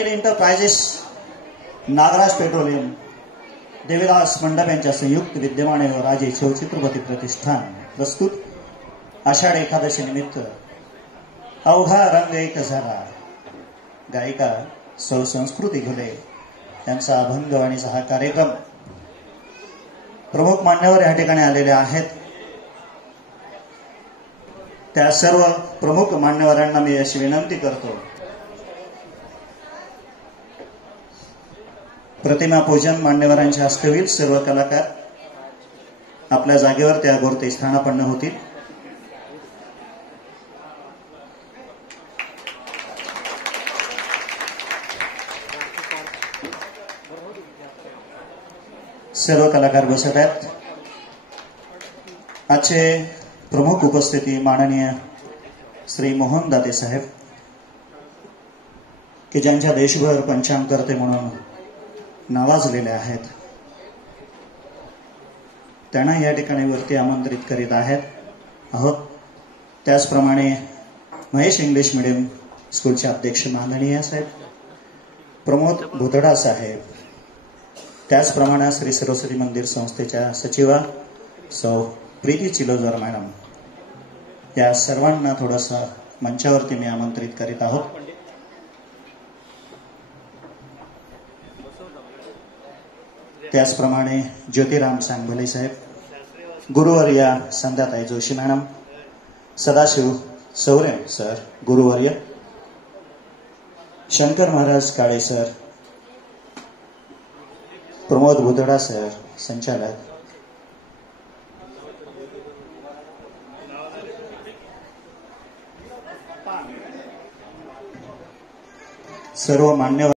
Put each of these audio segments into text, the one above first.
Anil enterprises, Nagraj petroleum, Devidas मंडप यांच्या संयुक्त विद्यमाने व राजे छत्रपती प्रतिष्ठान प्रस्तुत आषाढ एकादशी निमित्त अवघा रंग एक झाला गायिका सौ संस्कृती घुले यांचा अभंगवाणीचा हा कार्यक्रम प्रमुख मान्यवर या ठिकाणी आलेले आहेत। त्या सर्व प्रमुख मान्यवरांना मी अशी विनंती करतो, प्रतिमा पूजन मान्यवरांच्या हस्ते होईल। सर्व कलाकार आपल्या जागेवर त्या गोरते स्थानापन्न होतील। सर्व कलाकार बसत आहेत। आजचे प्रमुख उपस्थिती माननीय श्री मोहन दाते साहेब, की ज्यांच्या देशभर पंचांगकर्ते म्हणून नावाजलेले आहेत, त्यांना या ठिकाणी वरती आमंत्रित करीत आहोत। त्याचप्रमाणे महेश इंग्लिश मीडियम स्कूलचे अध्यक्ष माननीय साहेब प्रमोद भुतडा साहेब, त्याचप्रमाणे श्री सरस्वती मंदिर संस्थेच्या सचिवा सौ प्रीती चिलोजर मॅडम, या सर्वांना थोडंसं मंचावरती मी आमंत्रित करीत आहोत। त्याचप्रमाणे ज्योतिराम सांगभले साहेब, गुरुवर्या संध्याताई जोशी मॅडम, सदाशिव सौरे सर गुरुवर्य, शंकर महाराज काळे सर, प्रमोद भुतडा सर संचालक, सर्व मान्यवर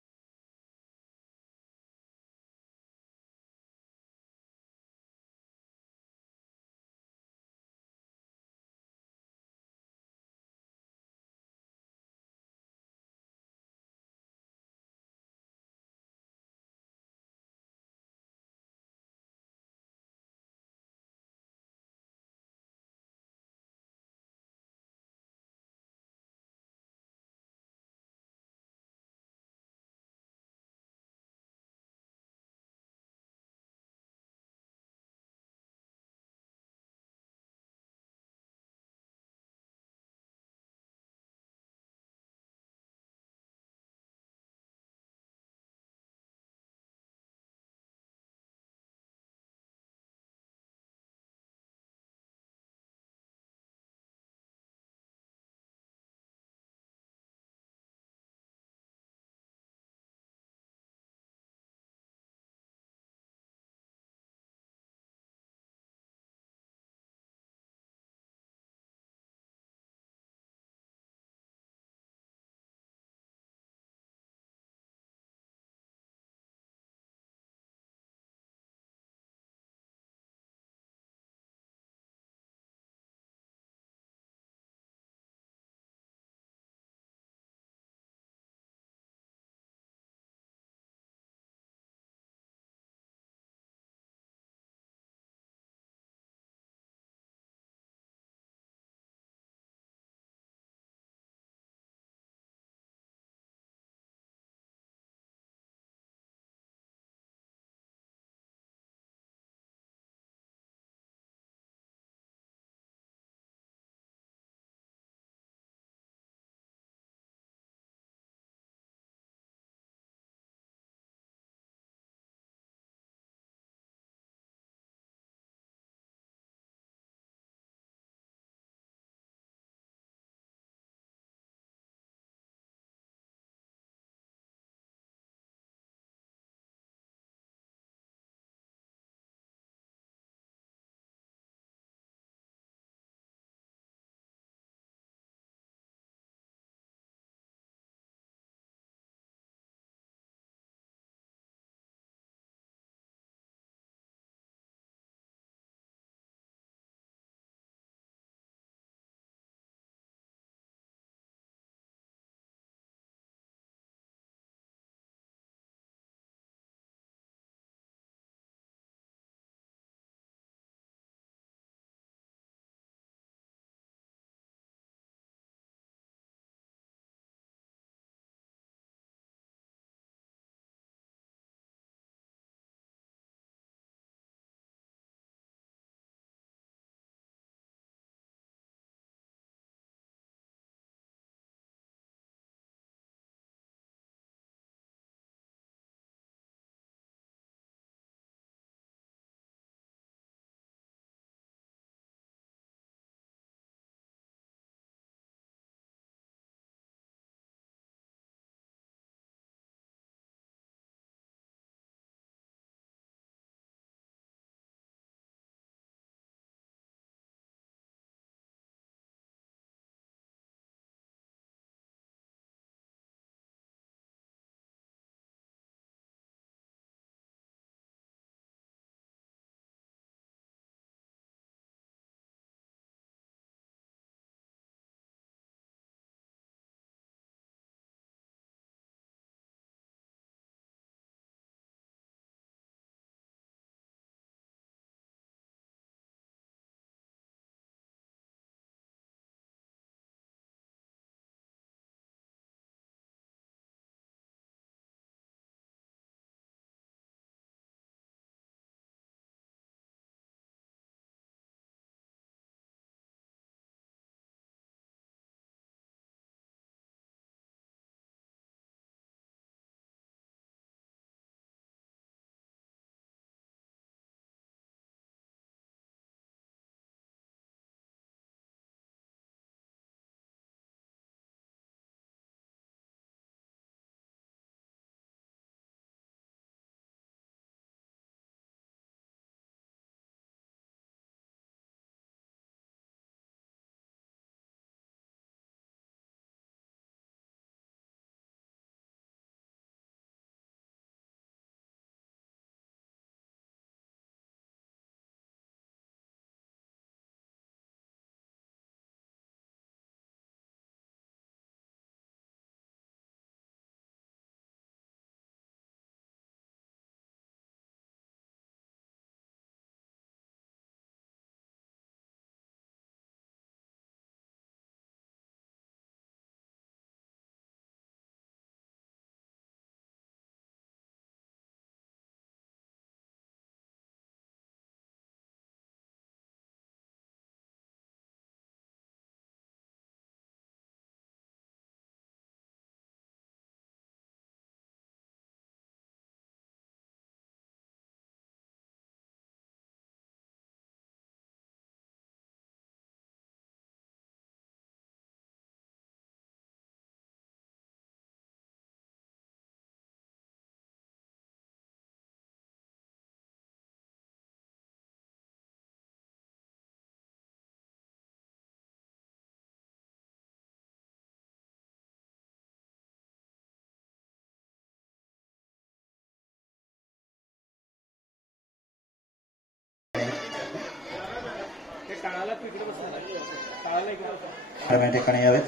या ठिकाणी यावेत.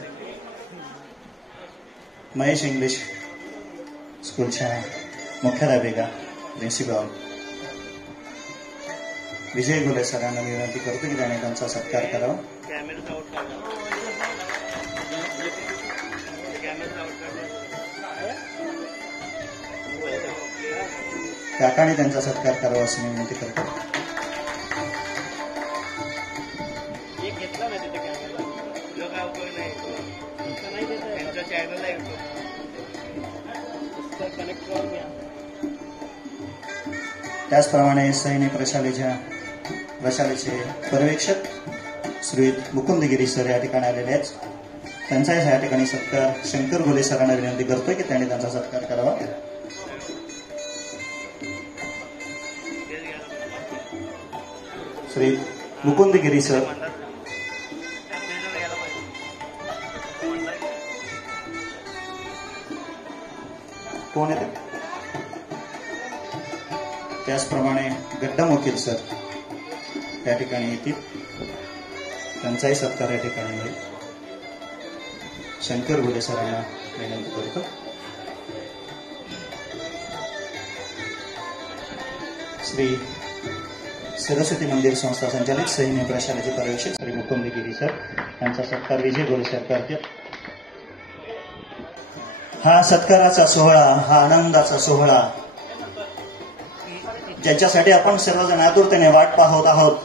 महेश इंग्लिश स्कूलच्या मुख्याध्यापिका प्रिन्सिपल विजय घोले सरांना विनंती करतो की त्याने त्यांचा सत्कार करावा. काकाने त्यांचा सत्कार करावा असं मी विनंती करतो. त्याचप्रमाणे सैनिक प्रशालेचे पर्यवेक्षक श्री मुकुंदगिरी सर या ठिकाणी आलेले आहेत. त्यांचाही या ठिकाणी सत्कार शंकर घोले सरांना विनंती करतोय की त्यांनी त्यांचा सत्कार करावा. श्री मुकुंदगिरी सर कोण येते. त्याचप्रमाणे गड्डम वकील सर या ठिकाणी येतील. त्यांचाही सत्कार या ठिकाणी होईल. शंकर घोले सरांना विनंती करतो. श्री सरस्वती मंदिर संस्था संचालित सैन्य प्रशालेचे पर्यवेक्षक श्री मुकुंदगिरी सर यांचा सत्कार विजय घोले सर करतील. हा सत्काराचा सोहळा, हा आनंदाचा सोहळा ज्याच्यासाठी आपण सर्वजण आतुरतेने वाट पाहत आहोत.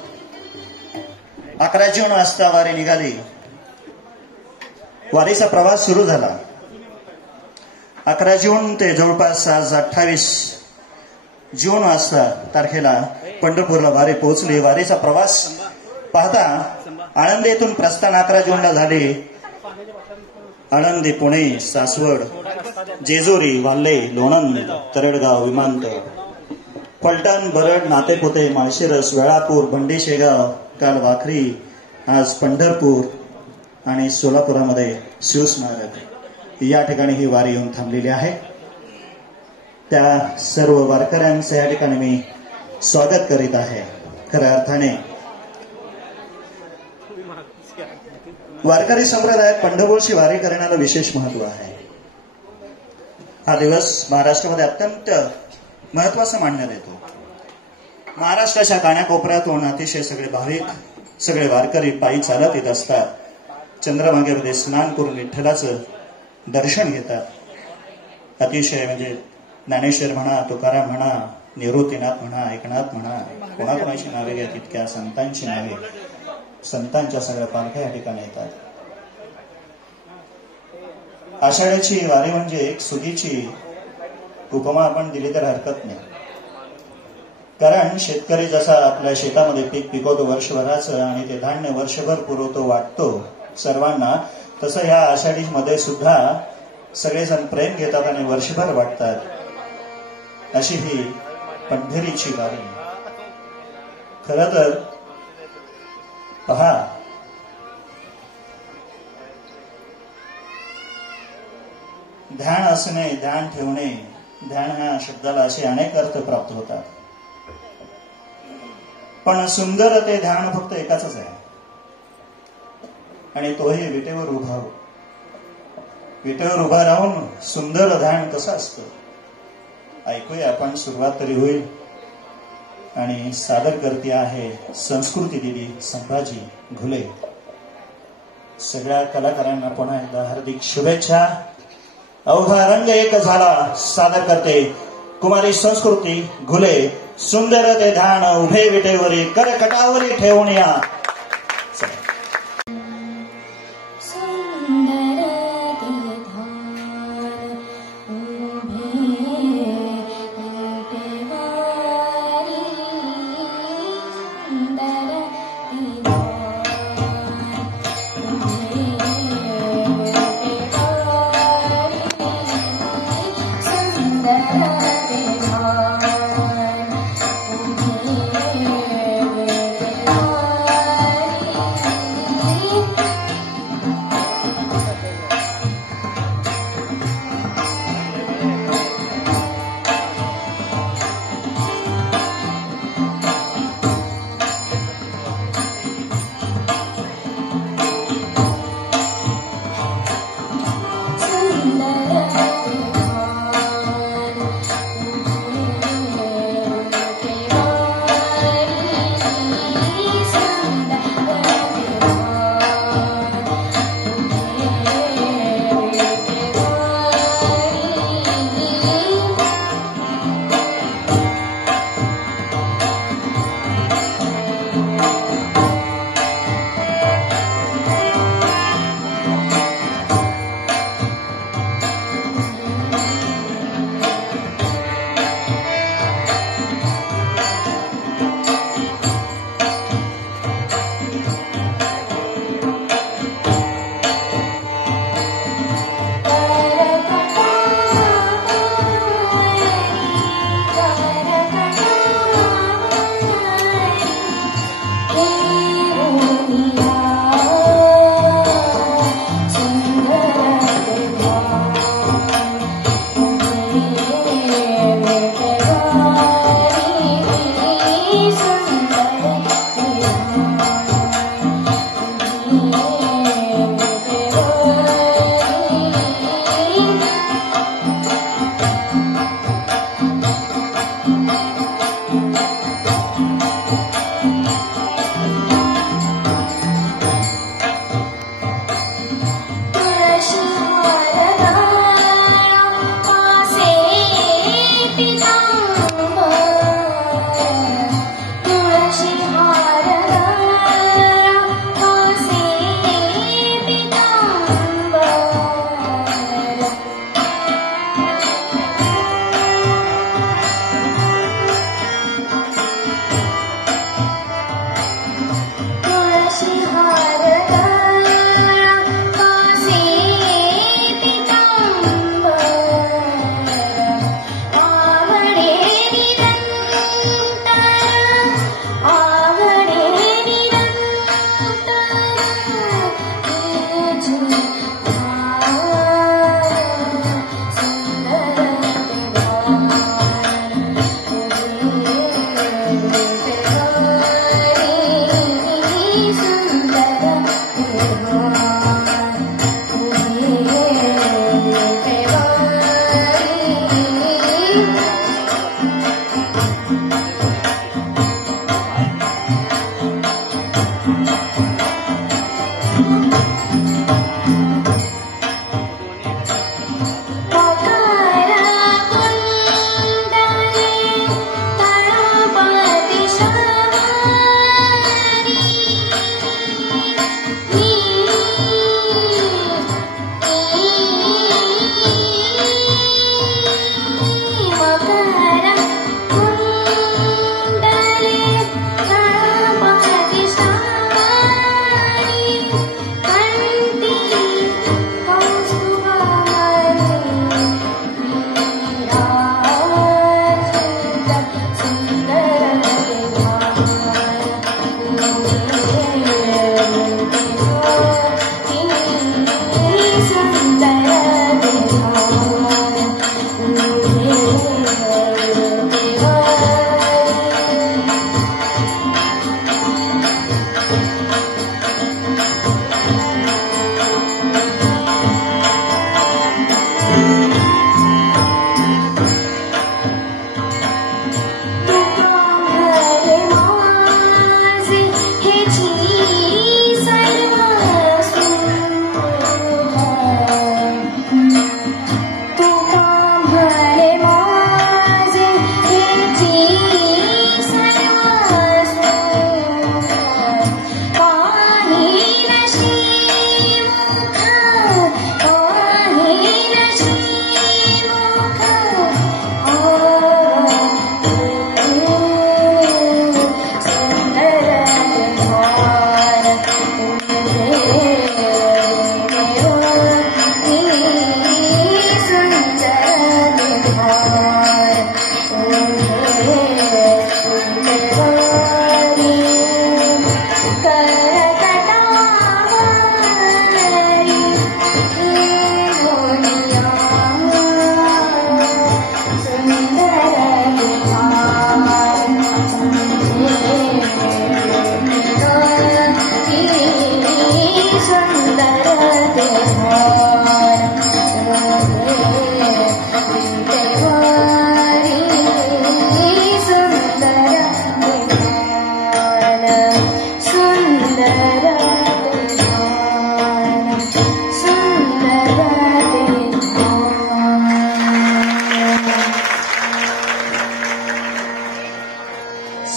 11 जून वाजता वारी निघाली. वारीचा प्रवास सुरू झाला. 11 जून ते जवळपास आज 28 जून वाजता तारखेला पंढरपूरला वारी पोहोचली. वारीचा प्रवास पाहता आळंदी येथून प्रस्थान 11 जूनला झाले. आळंदी, पुणे, सासवड, जेजुरी, वाल्हे, लोणंद, तरडगाव, विमानतळ, फलटण, बरड, नातेपुते, माळशिरस, वेळापूर, भंडी, शेगाव, काल वाखरी, आज पंढरपूर आणि सोलापुरामध्ये शिवस्मारक या ठिकाणी ही वारी येऊन थांबलेली आहे. त्या सर्व वारकऱ्यांचं या ठिकाणी मी स्वागत करीत आहे. खऱ्या अर्थाने वारकरी संप्रदायात पंढरपूरची वारी करण्याला विशेष महत्व आहे. हा दिवस महाराष्ट्रामध्ये अत्यंत महत्वाचा मानण्यात येतो. महाराष्ट्राच्या कानाकोपऱ्यातून अतिशय सगळे भाविक, सगळे वारकरी पायी चालत येत असतात. चंद्रभागेमध्ये स्नान करून विठ्ठलाचं दर्शन घेतात. अतिशय म्हणजे ज्ञानेश्वर म्हणा, तुकाराम म्हणा, निवृत्तीनाथ म्हणा, एकनाथ म्हणा, कोणाकोणाची नावे घ्या तितक्या संतांची नावे, संतांच्या सगळ्या पालख्या या ठिकाणी येतात. आषाढ्याची वारी म्हणजे एक सुगीची उपमा आपण दिली तर हरकत नाही. कारण शेतकरी जसा आपल्या शेतामध्ये पीक पिकवतो वर्षभराचं आणि ते धान्य वर्षभर पुरवतो, वाटतो सर्वांना, तसं ह्या आषाढी मध्ये सुद्धा सगळेजण प्रेम घेतात आणि वर्षभर वाटतात. अशी ही पंढरीची वारी. खरं तर पहा, ध्यान असणे, ध्यान ठेवणे, ध्यान ह्या शब्दाला असे अनेक अर्थ प्राप्त होतात. पण सुंदर ते ध्यान फक्त एकाच आहे आणि तोही विटेवर उभा. विटेवर उभा राहून सुंदर ध्यान कसं असतं ऐकूया आपण. सुरुवात तरी होईल आणि सादर करते आहे संस्कृती दिदी संभाजी घुले. सगळ्या कलाकारांना पुन्हा एकदा हार्दिक शुभेच्छा. अवघा रंग एक झाला सादर करते कुमारी संस्कृती घुले. सुंदर ते ध्यान उभे विटेवरी करकटावरी ठेवून या.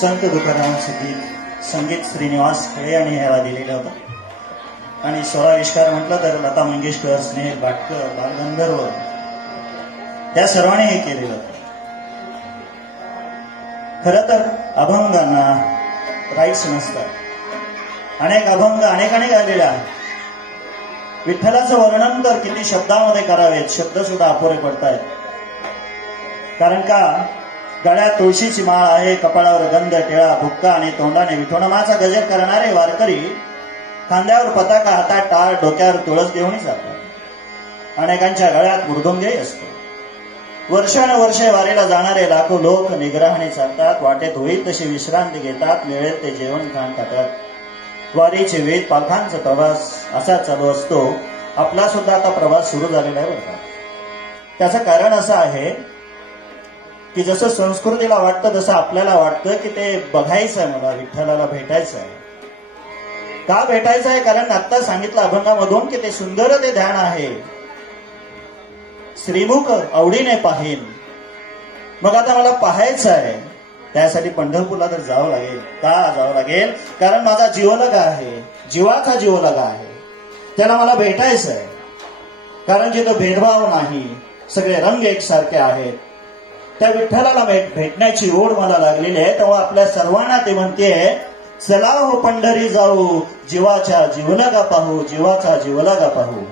संत तुकारामांचं गीत संगीत श्रीनिवास खेळे आणि ह्याला दिलेलं होतं आणि स्वराविष्कार म्हटलं तर लता मंगेशकर, स्नेहल भाटकर, बालगंधर्व त्या सर्वांनी हे केलेलं होतं. खरं तर अभंगांना राईट्स नसतात. अनेक अभंग अनेकाने गायलेले आहेत. विठ्ठलाचं वर्णन तर किती शब्दामध्ये करावेत, शब्द सुद्धा अपुरे पडतायत. कारण का गळ्यात तुळशीची माळ आहे, कपाळावर गंध, टिळा, भुक्का आणि तोंडाने विठोनामाचा गजर करणारे वारकरी खांद्यावर पताका, हातात टाळ, डोक्यावर तुळस घेऊन जातात. अनेकांच्या गळ्यात मृदुंगही असतो. वर्षानुवर्षे वारीला जाणारे लाखो लोक निग्रहाने चालतात. वाटेत होईल तशी विश्रांती घेतात, मिळेल ते जेवण खाण खातात. वारीचे वेद पालखांचा प्रवास असा चालू असतो. आपला सुद्धा आता प्रवास सुरू झालेला आहे बरं. त्याचं कारण असं आहे की जसं संस्कृतीला वाटतं तसं आपल्याला वाटतं की ते बघायचं आहे, मला विठ्ठलाला भेटायचं आहे. का भेटायचं आहे? कारण आता सांगितलं अभंगामधून की ते सुंदर ते ध्यान आहे. श्रीमुख आवडीने पाहीन. मग आता मला पाहायचं आहे, त्यासाठी पंढरपूरला तर जावं लागेल. का जावं लागेल? कारण माझा जीवलग आहे, जीवाचा जीवलग आहे. त्याला मला भेटायचं आहे. कारण जिथं भेदभाव नाही, सगळे रंग एकसारखे आहेत. त्या विठ्ठलाला भेटण्याची ओढ मला लागलेली आहे. तेव्हा आपल्या सर्वांना ते म्हणते, चला हो पंढरी जाऊ, जीवाच्या जीवलगा पाहू, जीवाचा जीवलगा पाहू.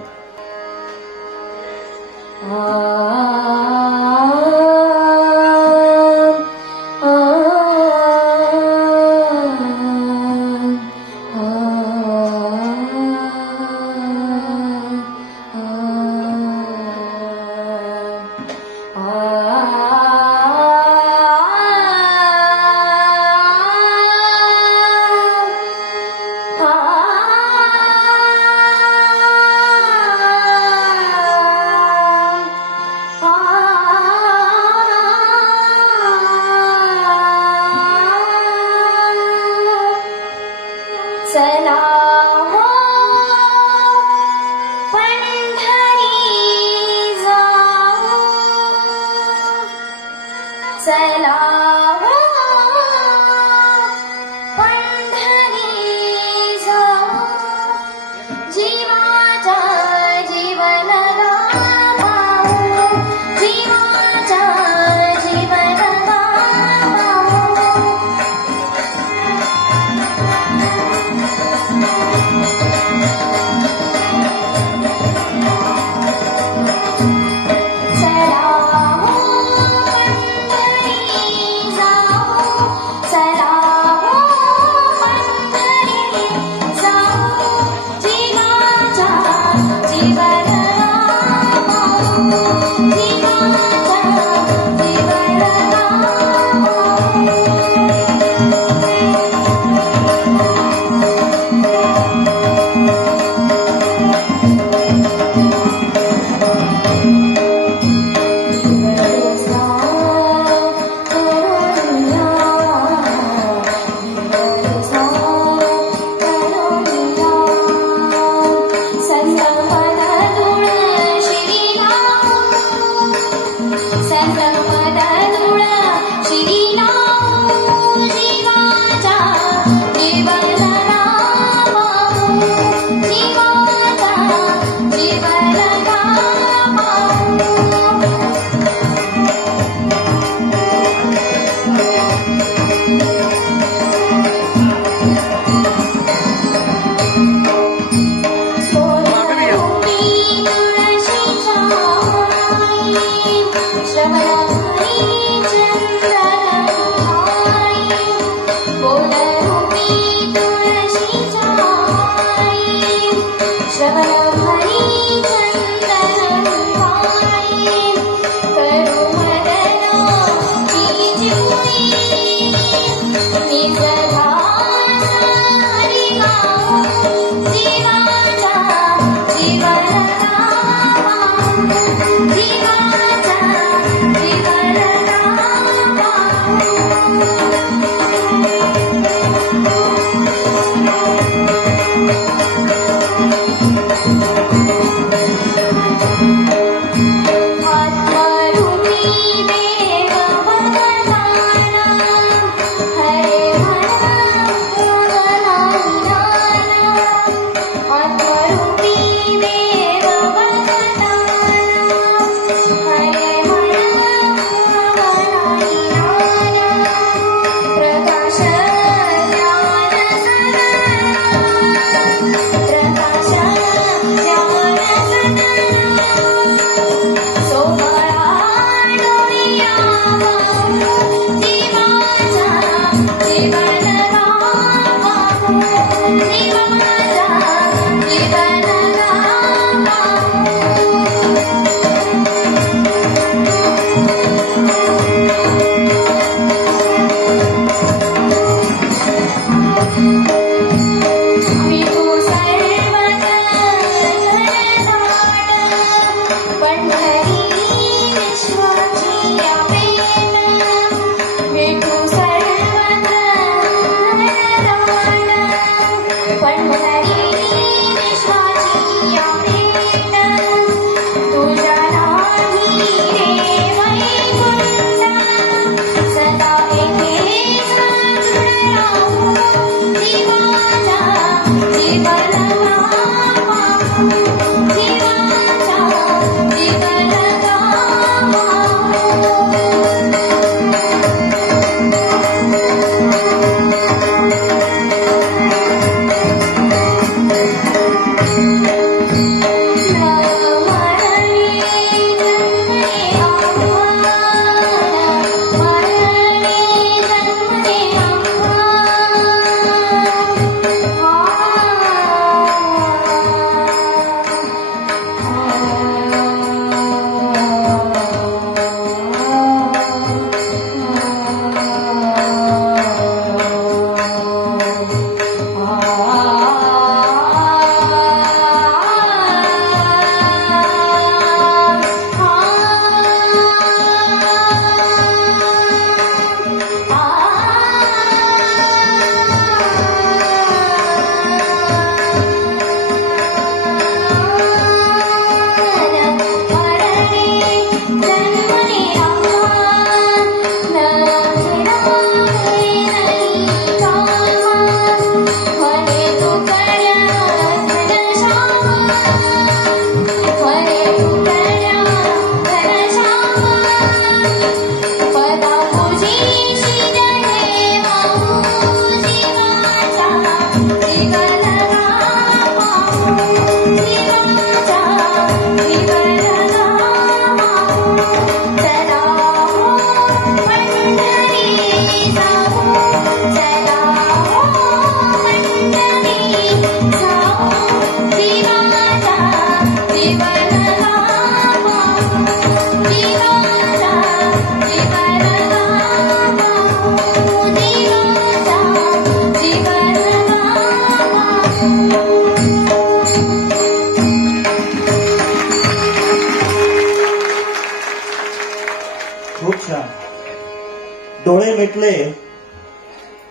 डोळे मिटले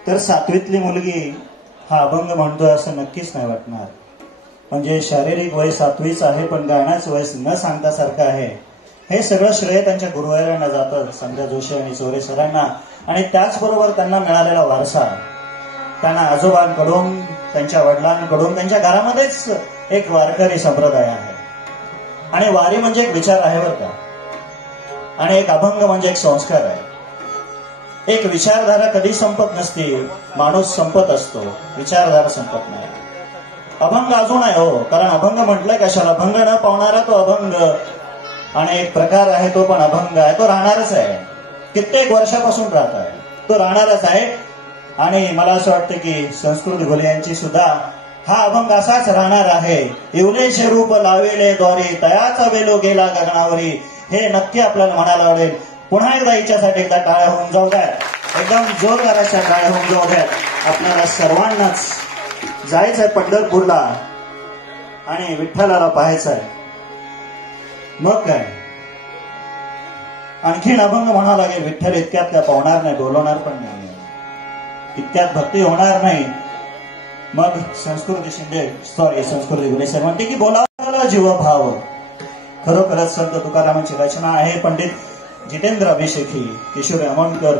तर सातवीतली मुलगी हा अभंग म्हणतोय असं नक्कीच नाही वाटणार. म्हणजे शारीरिक वय सातवीच आहे पण गाण्याचं वय न सांगता सारखं आहे. हे सगळं श्रेय त्यांच्या गुरुवारांना जातं, संध्या जोशी आणि चोरे सरांना. आणि त्याचबरोबर त्यांना मिळालेला वारसा त्यांना आजोबांकडून, त्यांच्या वडिलांकडून, त्यांच्या घरामध्येच एक वारकरी संप्रदाय आहे. आणि वारी म्हणजे एक विचार आहे बरं का, आणि एक अभंग म्हणजे एक संस्कार आहे. एक विचारधारा कधी संपत नसते, माणूस संपत असतो, विचारधारा संपत नाही. अभंग अजून आहे हो, कारण अभंग म्हटलंय कशाला, भंग न पावणारा तो अभंग. आणि एक प्रकार आहे तो पण अभंग आहे, तो राहणारच आहे, कित्येक वर्षापासून राहत आहे, तो राहणारच आहे. आणि मला असं वाटतं की संस्कृती घोले यांची सुद्धा हा अभंग असाच राहणार आहे. येवलेचे रूप लावेले द्वारी, तयाचा वेलो गेला गगनावरी. हे नक्की आपल्याला म्हणायला आवडेल. पुन्हा एकदा हिच्यासाठी एकदा टाळ्या होऊन जाऊ द्यात, एकदम जोरदार अशा टाळ्या होऊन जाऊ द्यात. आपल्याला सर्वांनाच जायचंय पंढरपूरला आणि विठ्ठलाला पाहायचंय. मग काय आणखीन अभंग म्हणावं लागेल. विठ्ठल इतक्यात त्या पावणार नाही, बोलवणार पण नाही, इतक्यात भक्ती होणार नाही. मग संस्कृती गुणे सर म्हणते की बोलावा जीवभाव. खरोखरच संत तुकारामांची रचना आहे. पंडित जितेंद्र अभिषेकी, किशोर अमोणकर,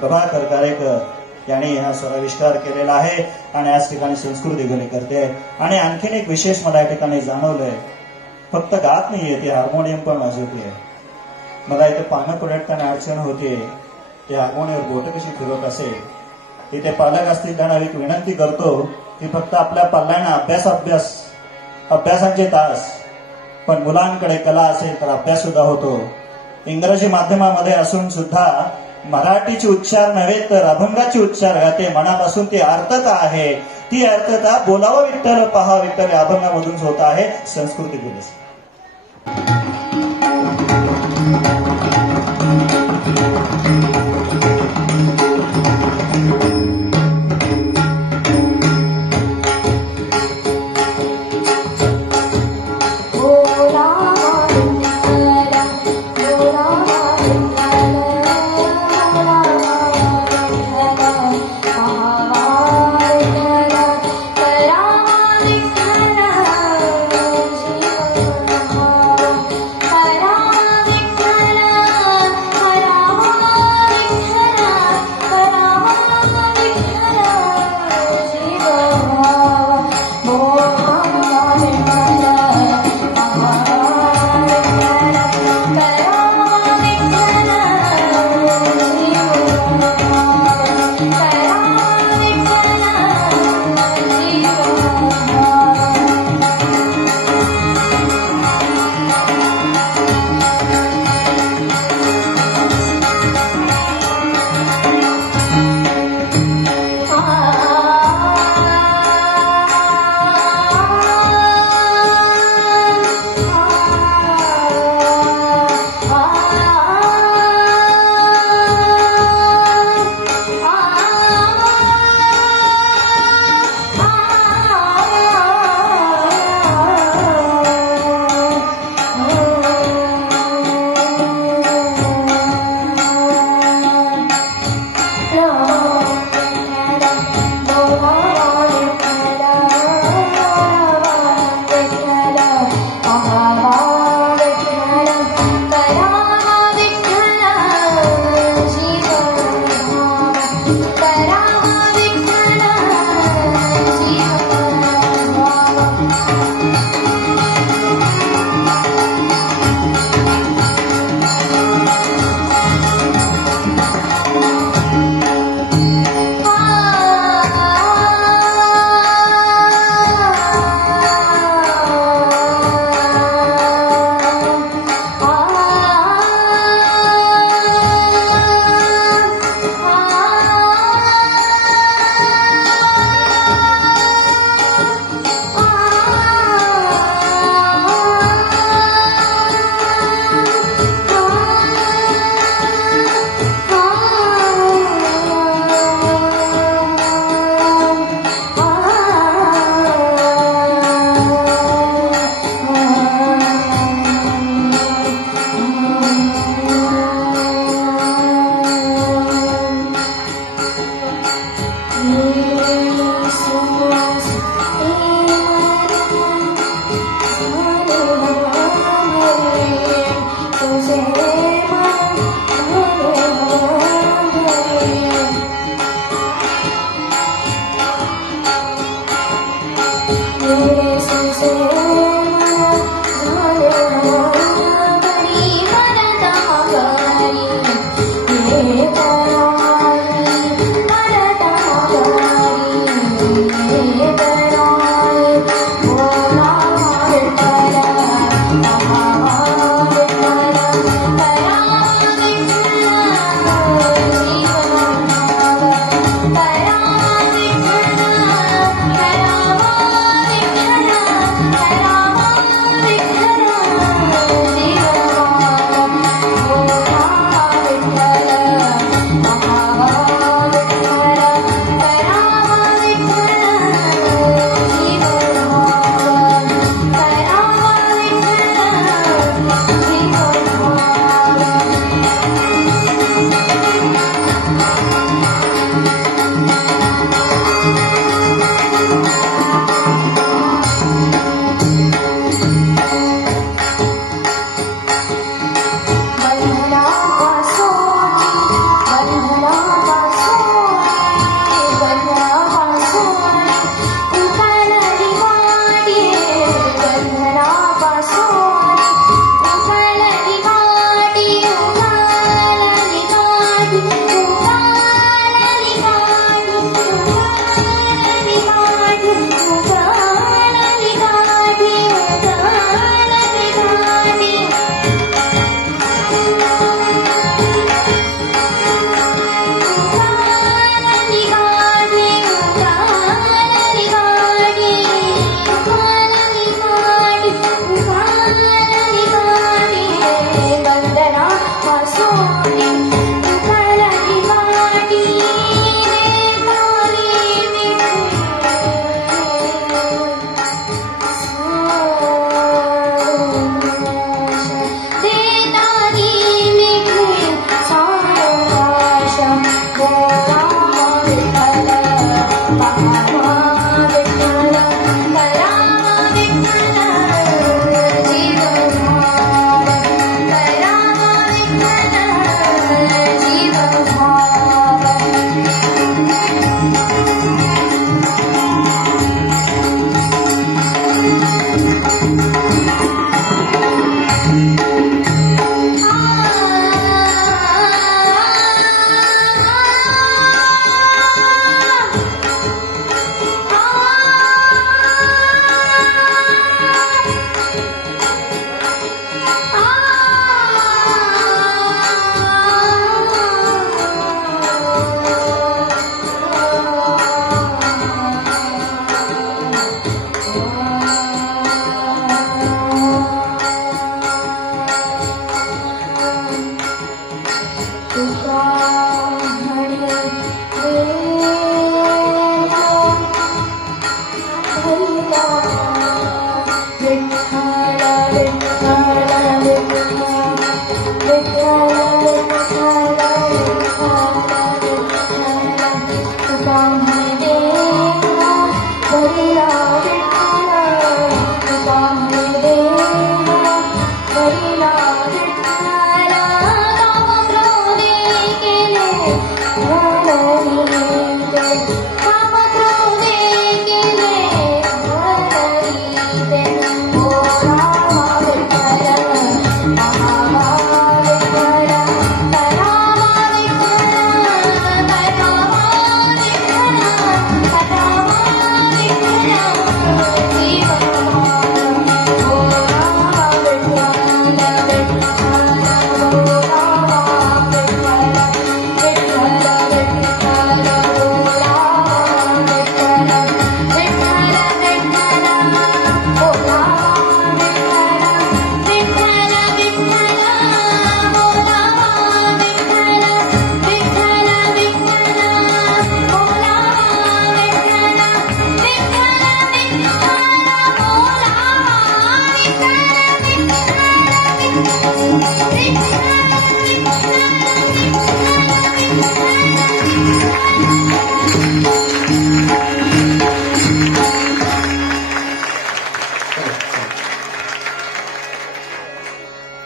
प्रभाकर कारेकर यांनी हा स्वराविष्कार केलेला आहे आणि याच ठिकाणी संस्कृती गुणे करते. आणि आणखीन एक विशेष मला या ठिकाणी जाणवलंय, फक्त गात नाहीये, ती हार्मोनियम पण वाजवते. मला इथे पानं पलटताना अडचण होते, ते हार्मोनियमवर बोट कशी फिरवत असेल. इथे पालक असतील त्यांना एक विनंती करतो की फक्त आपल्या पाल्यांना अभ्यासाचे तास, पण मुलांकडे कला असेल तर अभ्यास सुद्धा होतो. इंग्रजी माध्यमामध्ये असून सुद्धा मराठीचे उच्चार नव्हे तर अभंगाचे उच्चार गाते. मनापासून ती अर्थता आहे. ती अर्थता बोलावं विठ्ठल पहा विठ्ठल या अभंगामधून होत आहे. संस्कृती गुणे.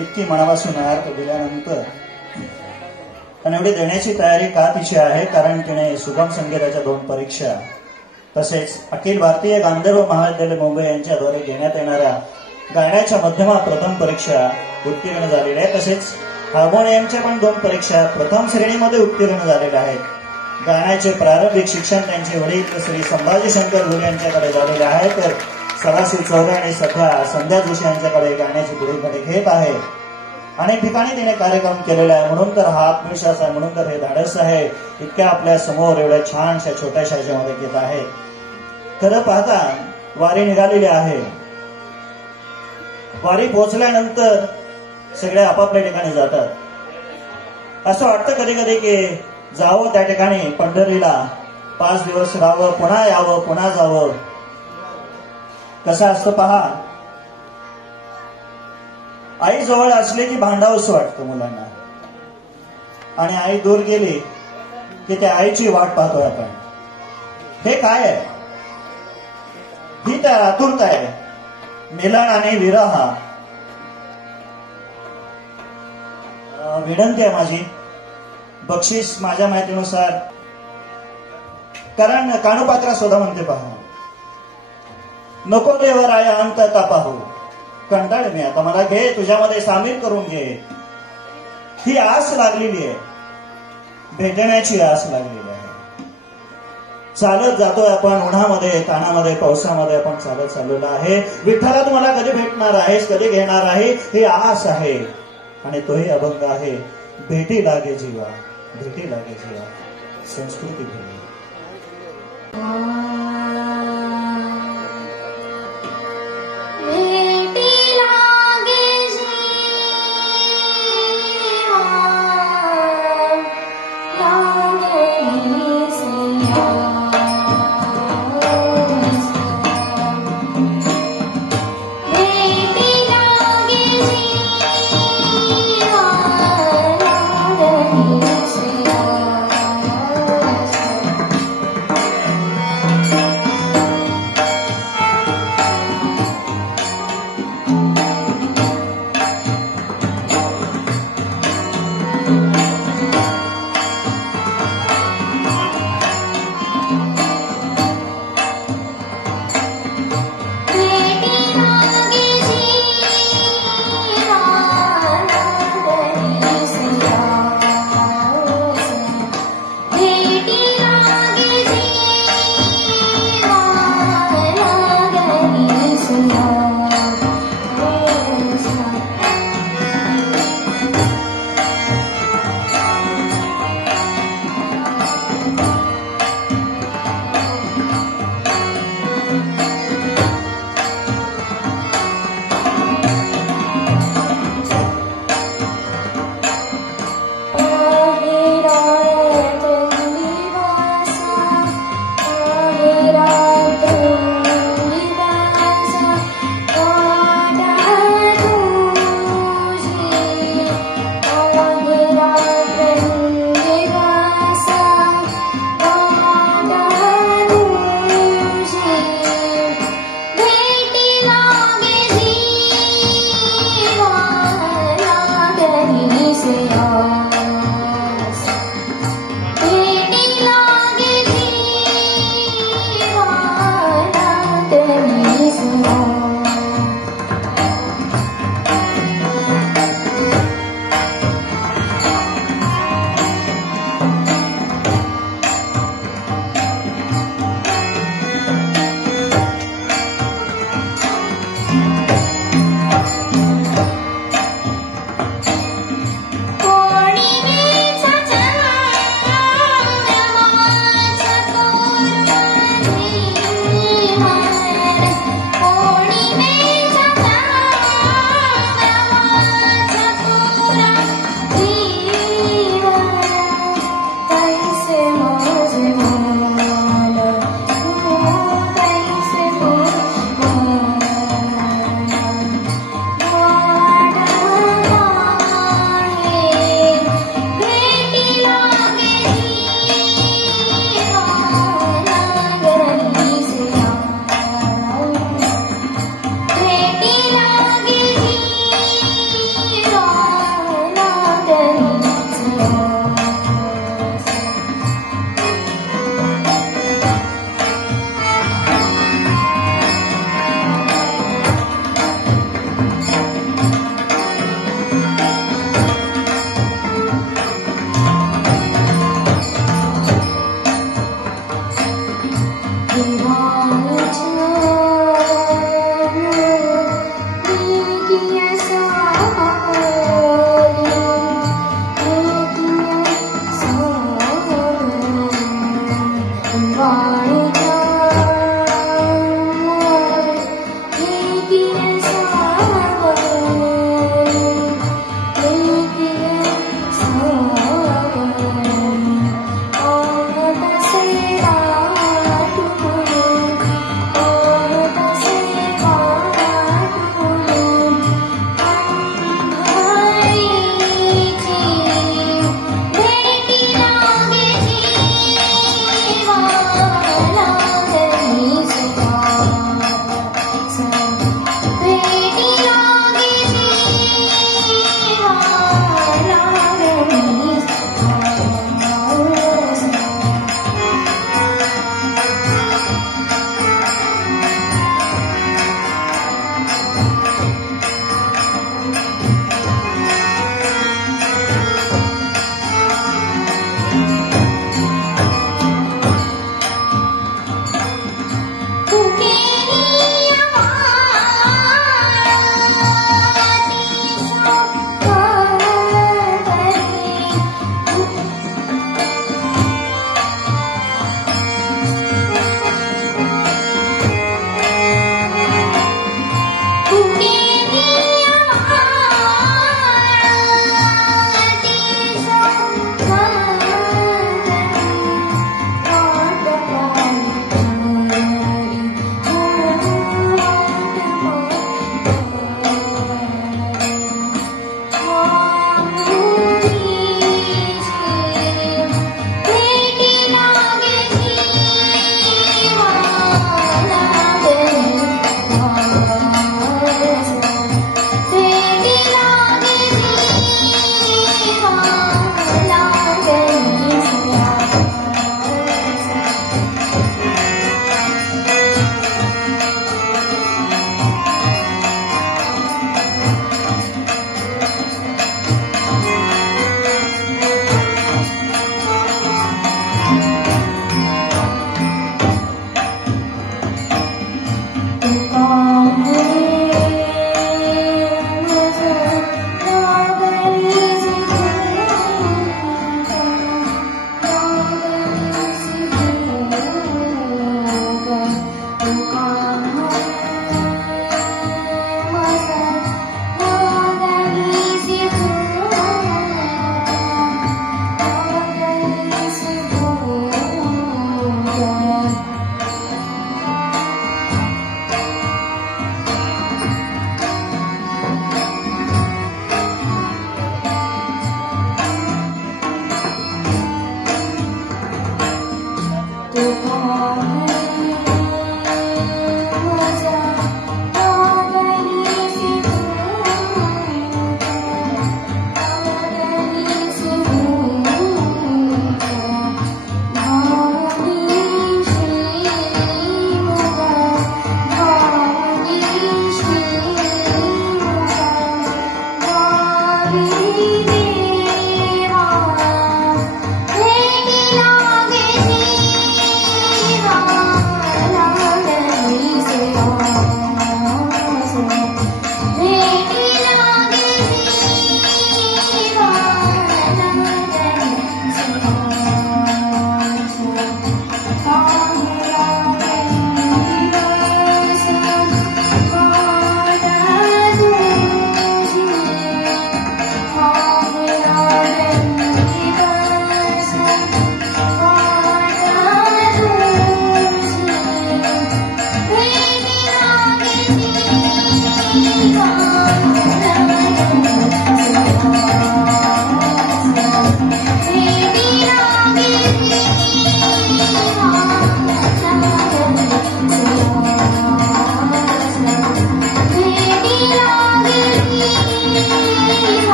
इतकी मनापासून अर्थ दिल्यानंतर आणि एवढी देण्याची तयारी का तिची आहे, कारण तिने सुगम संगीताच्या 2 परीक्षा तसेच अखिल भारतीय गांधर्व महाविद्यालय मुंबई यांच्याद्वारे घेण्यात येणाऱ्या गायनाच्या मध्यमा प्रथम परीक्षा उत्तीर्ण झालेल्या आहेत. तसेच हार्मोनियमच्या पण 2 परीक्षा प्रथम श्रेणीमध्ये उत्तीर्ण झालेल्या आहेत. गायनाचे प्रारंभिक शिक्षण त्यांचे वडील श्री संभाजी शंकर गुरु यांच्याकडे झालेले आहे, तर सदाशिव चौरे आणि सध्या संध्या जोशी यांच्याकडे गाण्याची पुढील घडी घेत आहे. अनेक ठिकाणी तिने कार्यक्रम केलेला आहे, म्हणून तर हा आत्मविश्वास आहे, म्हणून तर हे धाडस आहे. इतक्या आपल्या समोर एवढ्या छानशा छोट्याशा ह्याच्यामध्ये घेत आहे. खरं पाहता वारी निघालेली आहे. वारी पोहोचल्यानंतर सगळे आपापल्या ठिकाणी जातात. असं वाटतं कधी कधी की जावं त्या ठिकाणी पंढरीला, 5 दिवस राहावं, पुन्हा यावं, पुन्हा जावं. कसं असतं पहा, आई जवळ असले की भांडावंसं वाटतं मुलांना, आणि आई दूर गेली की त्या आईची वाट पाहतोय आपण. हे काय आहे? ही त्या आतुरता आहे, मिलन आणि विरह. विनंती आहे माझी, बक्षीस माझ्या माहितीनुसार, कारण कानुपात्रा सुद्धा म्हणते पहा, नको देवर आहे अंत का पाहू, कंटाळ मी आता, मला घे तुझ्यामध्ये सामील करून घे. ही आस लागलेली आहे, भेटण्याची आस लागलेली आहे. चालत जातोय आपण, उन्हामध्ये ताणामध्ये पावसामध्ये आपण चालत चाललेलो आहे. विठ्ठला तुम्हाला कधी भेटणार आहेस, कधी घेणार आहे, ही आस आहे. आणि तोही अभंग आहे, भेटी लागे जीवा, भेटी लागे जीवा, संस्कृती भेटी.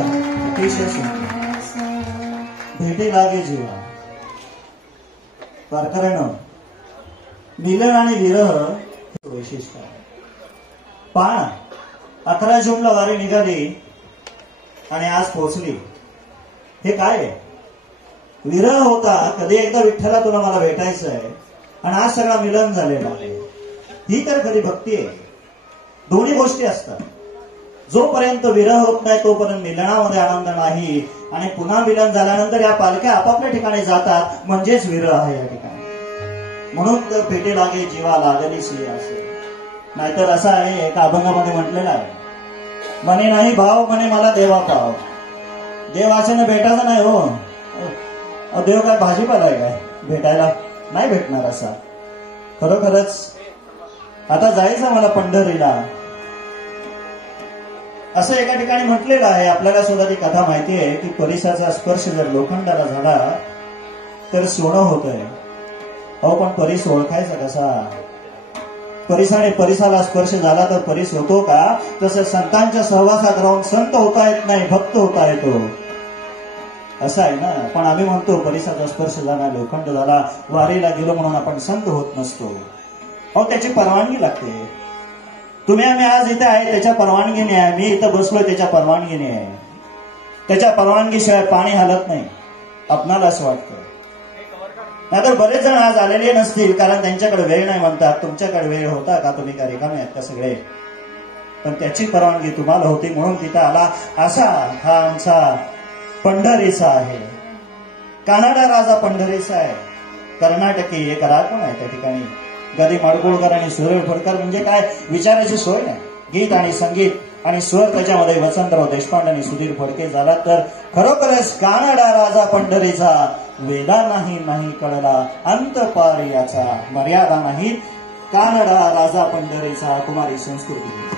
अतिशय सुंदर भेटे लागे जीवा. वारकऱ्यानं मिलन आणि विरह हे वैशिष्ट्य आहे. पहा 11 जूनला वारी निघाली आणि आज पोहोचली. हे काय आहे? विरह होता, कधी एकदा विठ्ठला तुला मला भेटायचं आहे, आणि आज सगळा मिलन झालेला आहे. ही तर खरी भक्ती आहे. दोन्ही गोष्टी असतात. जोपर्यंत विरह होत नाही तोपर्यंत मिलनामध्ये आनंद नाही, आणि पुन्हा मिलन झाल्यानंतर या पालख्या आपापल्या ठिकाणी जातात, म्हणजेच विरह आहे या ठिकाणी. म्हणून तर भेटे लागे जीवा लागली सिंह असे. नाहीतर असं आहे, एका अभंगामध्ये म्हटलेलं आहे, म्हणे नाही भाव म्हणे मला देवा पाव. देव अचानक भेटायचा नाही हो. देव काय भाजीपाला आहे काय भेटायला? नाही भेटणार असा. खरोखरच आता जायचं मला पंढरीला असं एका ठिकाणी म्हटलेलं आहे. आपल्याला सुद्धा ती कथा माहिती आहे की परिसाचा स्पर्श जर लोखंडाला झाला तर सोनं होतंय. अहो पण परिस ओळखायचा कसा? परिसाने परिसाला स्पर्श झाला तर परिस होतो का? तसं संतांच्या सहवासात राहून संत होता येत नाही, भक्त होता येतो. असं आहे ना. पण आम्ही म्हणतो परिसाचा स्पर्श झाला, लोखंड झाला, वारीला गेलो म्हणून आपण संत होत नसतो. अहो त्याची परवानगी लागते. तुम्ही आम्ही आज इथे आहे त्याच्या परवानगीने आहे. मी इथं बसलोय त्याच्या परवानगीने आहे. त्याच्या परवानगीशिवाय पाणी हलत नाही, आपणाला असं वाटतं. नाहीतर बरेच जण आज आलेले नसतील कारण त्यांच्याकडे वेळ नाही म्हणतात. तुमच्याकडे वेळ होता का? तुम्ही काय रिकामे आहेत का सगळे? पण त्याची परवानगी तुम्हाला होती म्हणून तिथं आला. असा हा आमचा पंढरीचा आहे. कानडा राजा पंढरीचा आहे. कर्नाटकी एक राग पण आहे त्या ठिकाणी. गदी माडगुळकर आणि सुरेश फडकर म्हणजे काय विचारायची सोय नाही. गीत आणि संगीत आणि स्वर त्याच्यामध्ये वसंतराव देशपांडे आणि सुधीर फडके झाला तर खरोखरच कानडा राजा पंढरीचा. वेदा नाही नाही कळला अंत पार याचा, मर्यादा नाही कानडा राजा पंढरीचा. कुमारी संस्कृती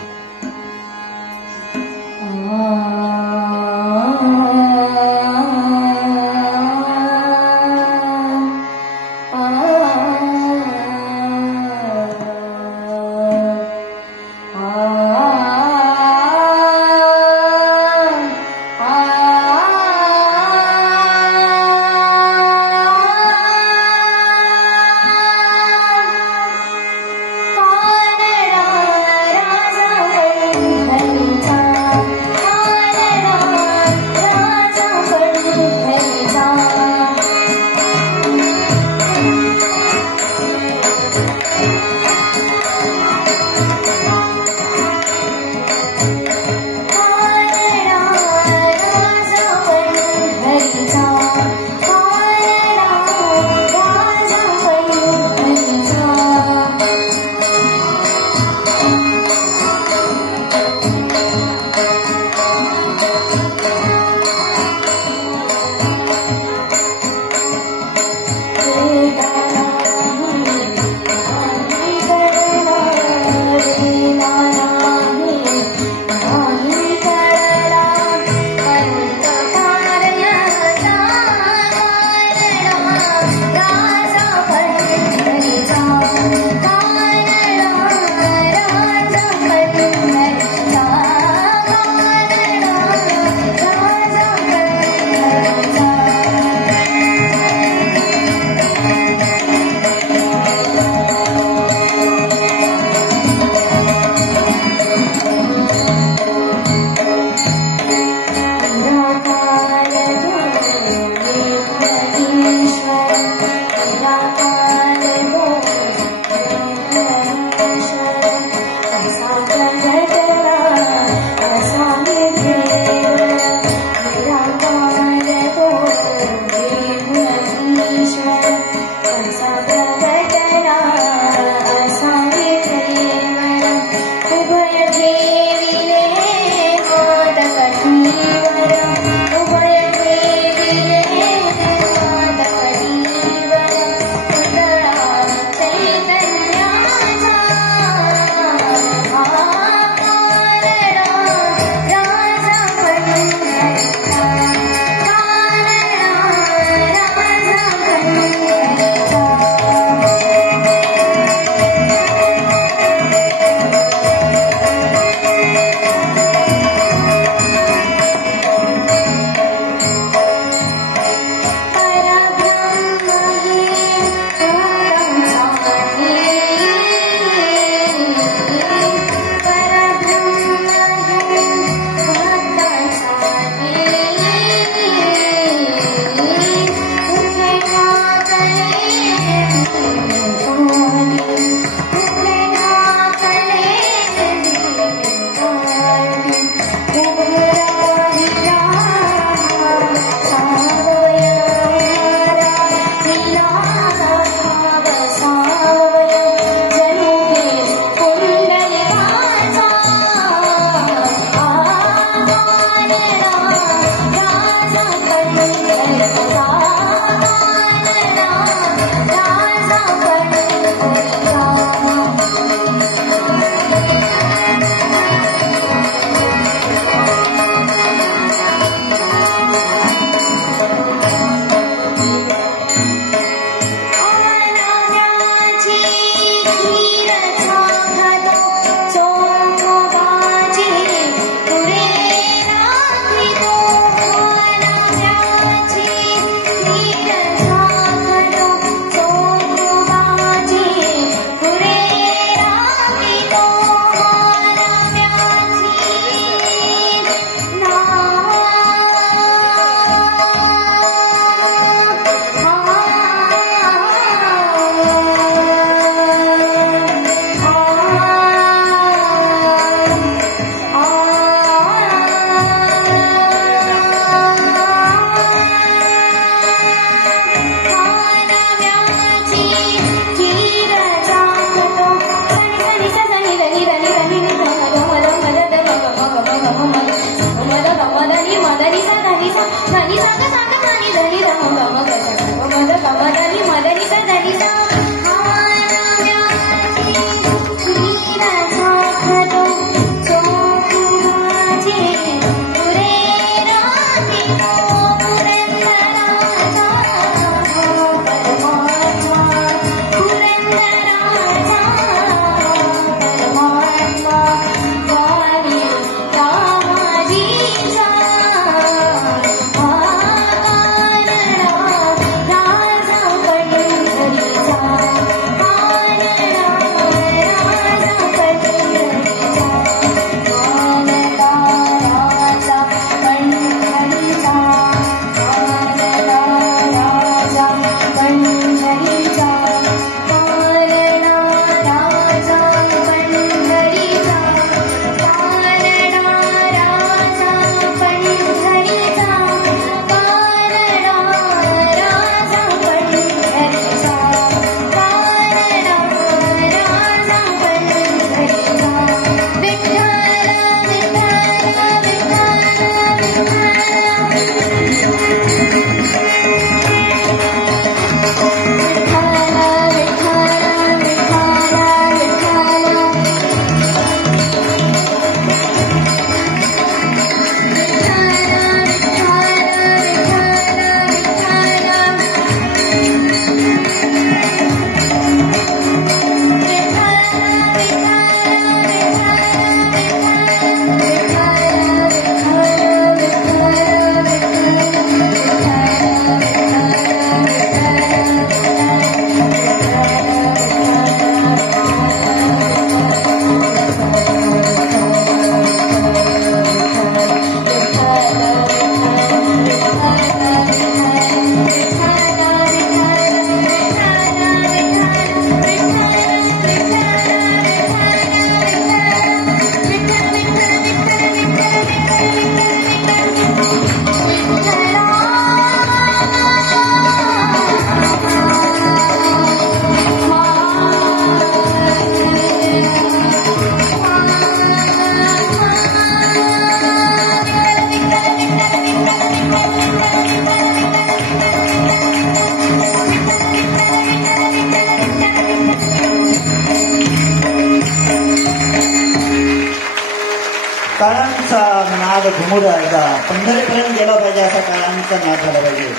काळांचा नाद घुमू द्यायचा, पंढरीपर्यंत गेला पाहिजे असा काळांचा नाद झाला पाहिजे.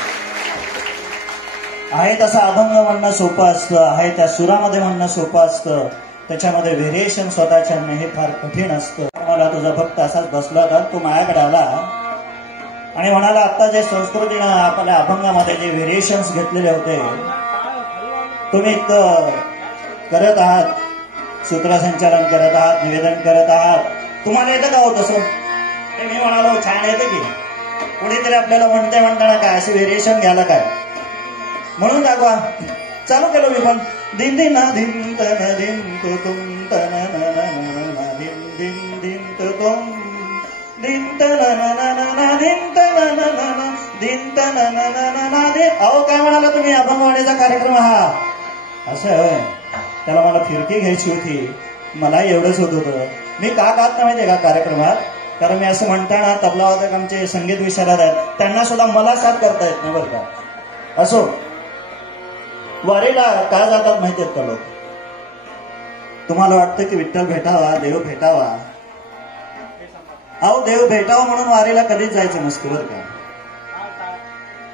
आहे तसा अभंग म्हणणं सोपं असतं, आहे त्या सुरामध्ये म्हणणं सोपं असतं, त्याच्यामध्ये व्हेरिएशन स्वतःच्या हे फार कठीण असतं. मला तुझा भक्त असाच बसला होता, तो माझ्याकडे आला आणि म्हणाला, आता जे संस्कृतीनं आपल्या अभंगामध्ये जे व्हेरिएशन्स घेतलेले होते तुम्ही करत आहात, सूत्रसंचालन करत आहात, निवेदन करत आहात, तुम्हाला येतं का हो तसं? ते मी म्हणालो, छान येतं की. कोणीतरी आपल्याला म्हणताना काय असे व्हेरिएशन घ्यायला काय म्हणून दाखवा. चालू केलं मी पण. दिन दिन दिन तन दिन तो तुम तन दिन दिन दिन तो तुम दिन तन दिन तन दिन तन दिन. अहो काय म्हणाला तुम्ही, अभंगवाणीचा कार्यक्रम हा असं होय. त्याला मला फिरकी घ्यायची होती, मला एवढंच होत होतं. मी का गात नाही माहितीये का कार्यक्रमात, कारण मी असं म्हणताना तबलावादक आमचे संगीत विशारद आहेत, त्यांना सुद्धा मला साथ करता येत नाही बरं का. असो, वारीला का जातात माहितीयेत का लोक? तुम्हाला वाटतं की विठ्ठल भेटावा, देव भेटावा. अहो देव भेटावा म्हणून वारीला कधीच जायचं नसतं बरं का.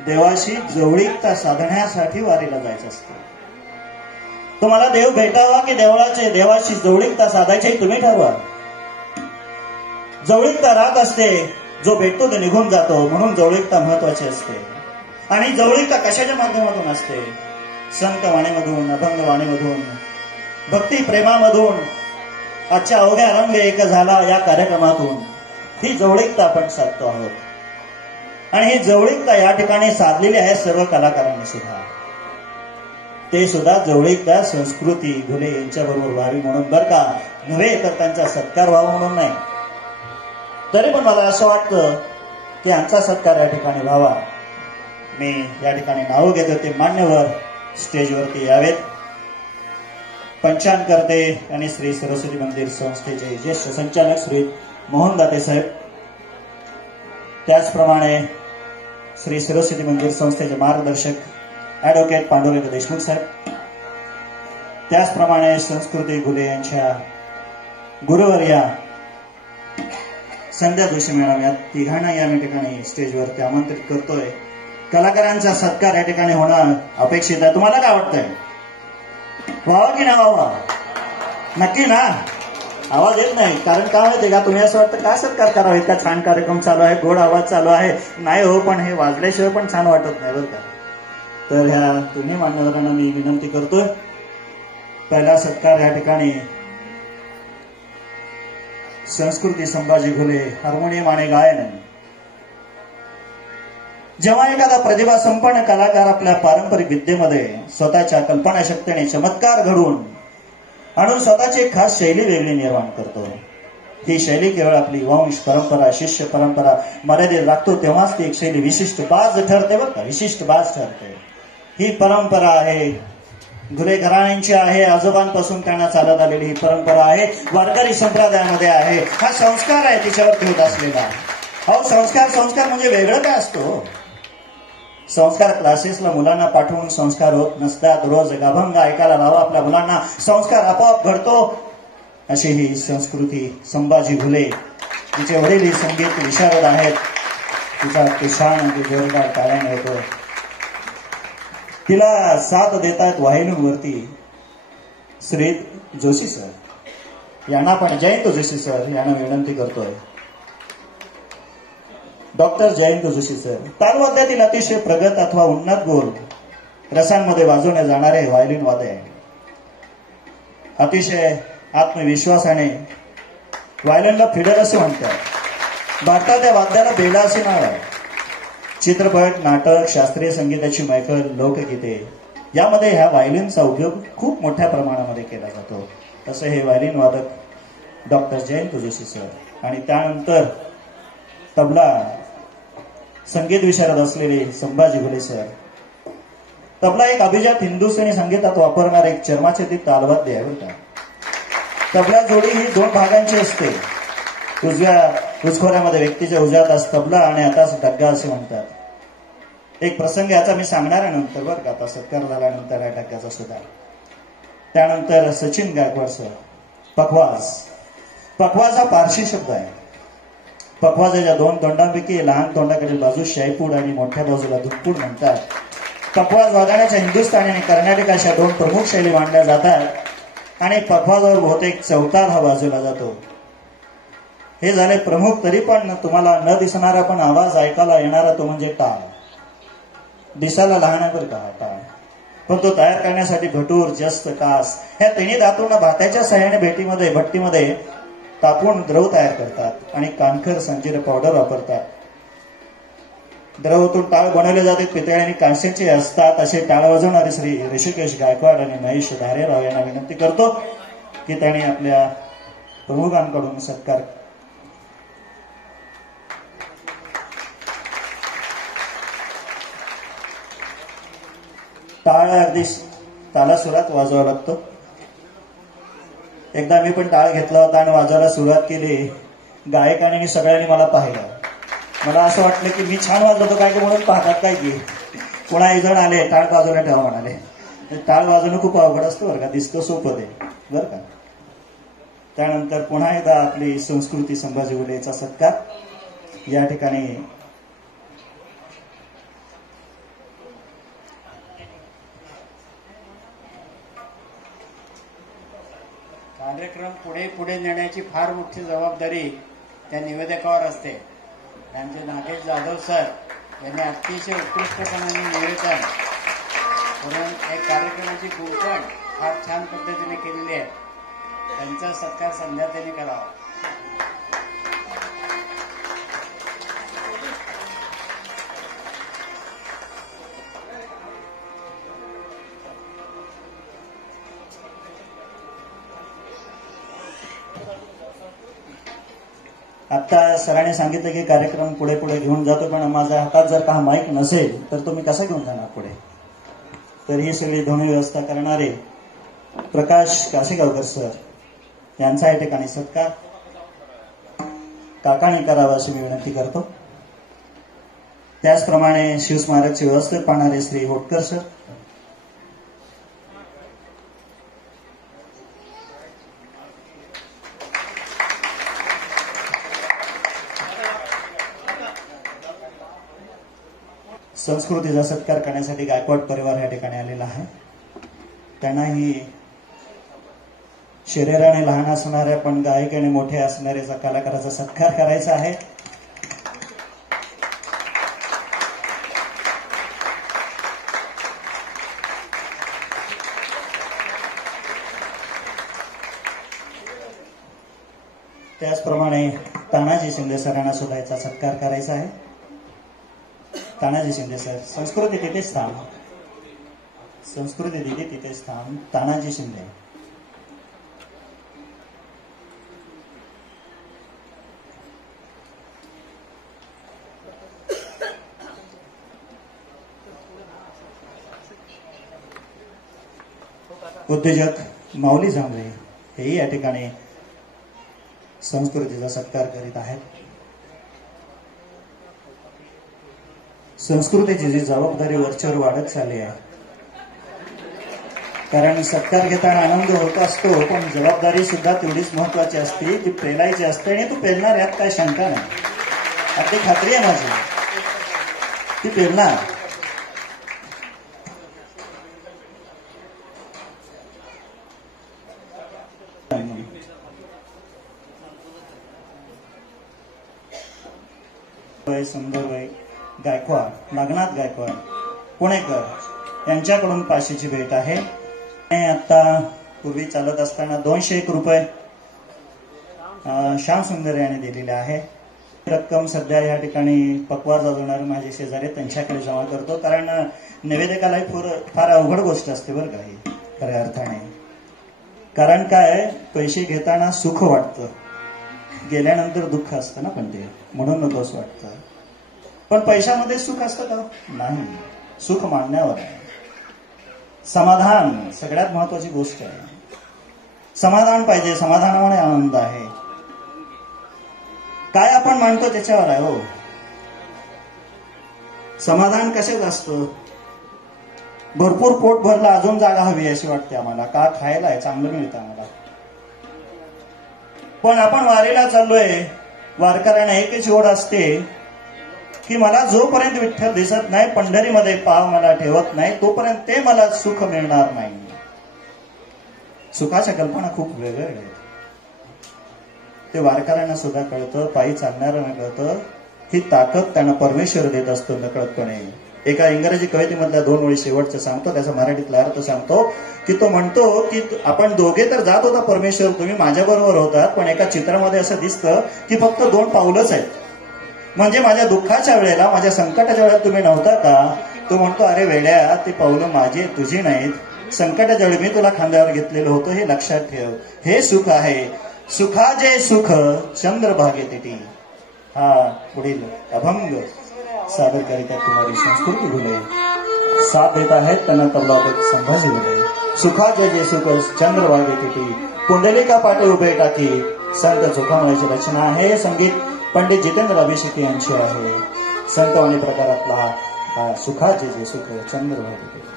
देवाशी जवळीकता साधण्यासाठी वारीला जायचं असतं. तुम्हाला देव भेटावा की देवाशी जवळीकता साधायची तुम्ही ठरवा. जवळीकता राहत असते, जो भेटतो तो निघून जातो, म्हणून जवळीकता महत्वाची असते. आणि जवळीकता कशाच्या माध्यमातून असते? संत वाणीमधून, अभंग वाणीमधून, भक्ती प्रेमामधून, आजच्या अवघ्या रंग एक झाला या कार्यक्रमातून ही जवळीकता आपण साधतो आहोत. आणि ही जवळीकता या ठिकाणी साधलेली आहे सर्व कलाकारांनी सुद्धा. ते सुद्धा जवळीकता संस्कृती घुले यांच्या बरोबर व्हावी म्हणून बरं का, नव्हे तर त्यांचा सत्कार व्हावा म्हणून नाही. तरी पण मला असं वाटतं की आमचा सत्कार या ठिकाणी व्हावा. मी या ठिकाणी नावं घेतो, ते मान्यवर स्टेजवरती यावेत. पंचांगकर्ते आणि श्री सरस्वती मंदिर संस्थेचे ज्येष्ठ संचालक श्री मोहन दाते साहेब, त्याचप्रमाणे श्री सरस्वती मंदिर संस्थेचे मार्गदर्शक ऍडव्होकेट पांडुरंग देशमुख साहेब, त्याचप्रमाणे संस्कृती घुले यांच्या गुरुवर्या संध्या जोशी मॅडम, या तिघांना या ठिकाणी स्टेजवरती आमंत्रित करतोय. कलाकारांचा सत्कार या ठिकाणी होणं अपेक्षित आहे. तुम्हाला काय वाटतंय, व्हावा की नाही व्हावा? नक्की ना? आवाज येत नाही, कारण काय माहितीये का, तुम्ही असं वाटतं का सत्कार करावा, इतका छान कार्यक्रम चालू आहे, गोड आवाज चालू आहे. नाही हो, पण हे वाजल्याशिवाय पण छान वाटत नाही बरं का. तर ह्या तुम्ही मान्यवरांना मी विनंती करतोय, पहिला सत्कार या ठिकाणी संस्कृती संभाजी घुले, हार्मोनियम आणि गायन. जेव्हा एखादा प्रतिभा संपन्न कलाकार आपल्या पारंपरिक विद्येमध्ये स्वतःच्या कल्पनाशक्तीने चमत्कार घडवून आणून स्वतःची एक खास शैली वेगळी निर्माण करतो, ही शैली केवळ आपली वंश परंपरा, शिष्य परंपरा मर्यादित राखतो, तेव्हाच ती एक शैली विशिष्ट बाज ठरते बरं का, विशिष्ट बाज ठरते. ही परंपरा आहे, घुले घराण्यांची आहे, आजोबांपासून त्यांना चालत आलेली ही परंपरा आहे, वारकरी संप्रदायामध्ये आहे. हा संस्कार आहे तिच्यावरती होत असलेला. अहो संस्कार म्हणजे वेगळं काय असतो? संस्कार क्लासेसला मुलांना पाठवून संस्कार होत नसतात. रोज अभंग ऐकायला लावा आपल्या मुलांना, संस्कार आपोआप घडतो. अशी ही संस्कृती संभाजी घुले, तिचे वडील ही संगीत विशारद आहेत. तिचा तुषाण जोरदार टाळ्याने होतो. तिला साथ देतात वाहिनीवरती श्री जोशी सर, यांना पण जयंत जोशी सर यांना विनंती करतोय. डॉक्टर जयंत जोशी सर तालवाद्यातील अतिशय प्रगत अथवा उन्नत गोल रसांमध्ये वाजवणे जाणारे व्हायोलिन वादक आहे. अतिशय आत्मविश्वासाने व्हायोलिनला फिडर असे म्हणतात. भारतात या वाद्याला बेला असे नाव आहे. चित्रपट, नाटक, शास्त्रीय संगीताची मैफल, लोकगीते यामध्ये ह्या व्हायोलिनचा उपयोग खूप मोठ्या प्रमाणामध्ये केला जातो. तसं हे व्हायोलिन वादक डॉक्टर जयंत जोशी सर. आणि त्यानंतर तबला संगीत विशारद असलेले संभाजी घुले सर. तबला एक अभिजात हिंदुस्थानी संगीतात वापरणार एक चर्माच्छादित तालवाद्य आहे बरं का. तबला जोडी ही दोन भागांची असते. उजव्या उजखोऱ्यामध्ये व्यक्तीच्या उजव्यात हात तबला आणि हातास डग्गा असे म्हणतात. एक प्रसंग याचा मी सांगणार आहे नंतर बरं का, आता सत्कार झाल्यानंतर या डग्गाचा सुद्धा. त्यानंतर सचिन गायकवाड सर. पखवाज हा पारशी शब्द आहे. पखवाजाच्या दोन तोंडांपैकी लहान तोंडाकडील बाजू शाईपूड आणि मोठ्या बाजूला दुप्पूड म्हणतात. पखवाज वाजवण्याच्या हिंदुस्थानी आणि कर्नाटक अशा दोन प्रमुख शैली मांडल्या जातात आणि पखवाजावर बहुतेक चौताल हा बाजूला जातो. हे झाले प्रमुख. तरी पण तुम्हाला न दिसणारा पण आवाज ऐकायला येणारा तो म्हणजे टाळ. दिसायला लहान आहे बरं का टाळ, पण तो तयार करण्यासाठी भटूर, जस्त, कास ह्या तिन्ही धातूंना भाताच्या सहाय्याने भट्टीमध्ये तापून द्रव तयार करतात आणि कानखर संजीर पावडर वापरतात. द्रवातून टाळ बनवले जाते. पितळे आणि कांस्याचे असतात. असे टाळ वाजवणारे श्री ऋषिकेश गायकवाड आणि महेश धारेराव यांना विनंती करतो की त्यांनी आपल्या प्रमुखांकडून सत्कार. टाळ अगदी ताला सुरात वाजवावं लागतं. एकदा मी पण टाळ घेतला होता आणि वाजवायला सुरुवात केली. गायकांनी सगळ्यांनी मला पाहिलं. मला असं वाटलं की मी छान वाजवतो काय की म्हणून पाहतात काय की. पुन्हा एक जण आले, टाळ बाजूला ठेवा म्हणाले. टाळ वाजवणं खूप अवघड असतं बरं का, दिसतं सोपं ते बरं का. त्यानंतर पुन्हा एकदा आपली संस्कृती संभाजी उलेचा सत्कार या ठिकाणी. कार्यक्रम पुढे पुढे नेण्याची फार मोठी जबाबदारी त्या निवेदकावर असते. त्यांचे नागेश जाधव सर यांनी अतिशय उत्कृष्टपणाने निवेदन करून एक कार्यक्रमाची गुंफण फार छान पद्धतीने केलेली आहे. त्यांचा सत्कार संध्या त्यांनी करावा. आता सरांनी सांगितलं की कार्यक्रम पुढे पुढे घेऊन जातो, पण माझ्या हातात जर का माईक नसेल तर तुम्ही कसा घेऊन जाणार पुढे. तर ही सगळी ध्वनी व्यवस्था करणारे प्रकाश कासेगावकर सर यांचा या ठिकाणी सत्कार काकाने करावा अशी मी विनंती करतो. त्याचप्रमाणे शिवस्मारकची व्यवस्था पाहणारे श्री होटकर सर, संस्कृतीचा सत्कार करण्यासाठी गायकवाड परिवार या ठिकाणी आलेला आहे. त्यांनाही शरीराने लहान असणाऱ्या पण गायकाने मोठे असणाऱ्या कलाकाराचा सत्कार करायचा आहे. त्याचप्रमाणे तानाजी शिंदे सरांना सुद्धा याचा सत्कार करायचा आहे. तानाजी शिंदे सर, संस्कृती तिथेच थांब, संस्कृती दिली तिथेच थांब. तानाजी शिंदे. उद्योजक माऊली जांभळे हेही या ठिकाणी संस्कृतीचा सत्कार करीत आहेत. संस्कृतीची जी जबाबदारी वरचेवर वाढत चालली आहे, कारण सत्कार घेताना आनंद होत असतो, पण जबाबदारी सुद्धा तेवढीच महत्वाची असते. ती पेलायची असते आणि तू पेलणार यात काय शंका नाही. अगदी खात्री आहे माझी, ती पेलणार. सुंदरबाई गायकवाड, नागनाथ गायकवाड पुणेकर यांच्याकडून 500ची भेट आहे. आता पूर्वी चालत असताना 201 रुपये श्याम सुंदर यांनी दिलेले आहे. रक्कम सध्या या ठिकाणी पखवाज वाजवणारे माझे शेजारी त्यांच्याकडे जमा करतो, कारण निवेदकाला फार अवघड गोष्ट असते बरं का ही खऱ्या अर्थाने. कारण काय, पैसे घेताना सुख वाटतं, गेल्यानंतर दुःख असतं ना, पण ते म्हणून नको असं वाटतं. पण पैशामध्ये सुख असतं का? नाही. सुख मानण्यावर आहे. समाधान सगळ्यात महत्वाची गोष्ट आहे. समाधान पाहिजे, समाधानामुळे आनंद आहे. काय आपण मानतो त्याच्यावर आहे हो. समाधान कशाच असतं? भरपूर पोट भरलं, अजून जागा हवी अशी वाटते आम्हाला. का खायला आहे, चांगलं मिळतं आम्हाला. पण आपण वारीला चाललोय, वारकऱ्यांना एकच ओढ असते की मला जोपर्यंत विठ्ठल दिसत नाही, पंढरीमध्ये पाव मला ठेवत नाही, तोपर्यंत ते मला सुख मिळणार नाही. सुखाच्या कल्पना खूप वेगवेगळ्या आहेत. ते वारकऱ्यांना सुद्धा कळतं, पायी चालणाऱ्यांना कळतं. ही ताकद त्यांना परमेश्वर देत असतो नकळतपणे. एका इंग्रजी कवितेमधल्या 2 ओळी शेवटचं सांगतो, त्याचा मराठीतला अर्थ सांगतो की तो म्हणतो की आपण दोघे तर जात होता परमेश्वर, तुम्ही माझ्या बरोबर होतात, पण एका चित्रामध्ये असं दिसतं की फक्त 2 पावलंच आहेत. म्हणजे माझ्या दुःखाच्या वेळेला, माझ्या संकटाच्या वेळेला तुम्ही नव्हता का? तो म्हणतो, अरे वेड्या, ते पावलं माझी तुझी नाहीत. संकटाच्या वेळी मी तुला खांद्यावर घेतलेलं होतं, हे लक्षात ठेव. हे सुख आहे, सुखाचे सुख चंद्रभागे तिटी. हा पुढील अभंग सादर करीत आहेत कुमारी संस्कृती भुले. साथ देत आहेत त्यांना तबलापैकी संभाजी भुले. सुखाचे जे सुख चंद्रभागे तिटी, पुंडलिका पाटे उभे टाकी. संत चोखामळ्याची रचना आहे. संगीत पंडित जितेंद्र अभिषेकी यांची आहे. संतवाणी प्रकारातला हा सुखाचे जे सुख चंद्रभागे तिटी.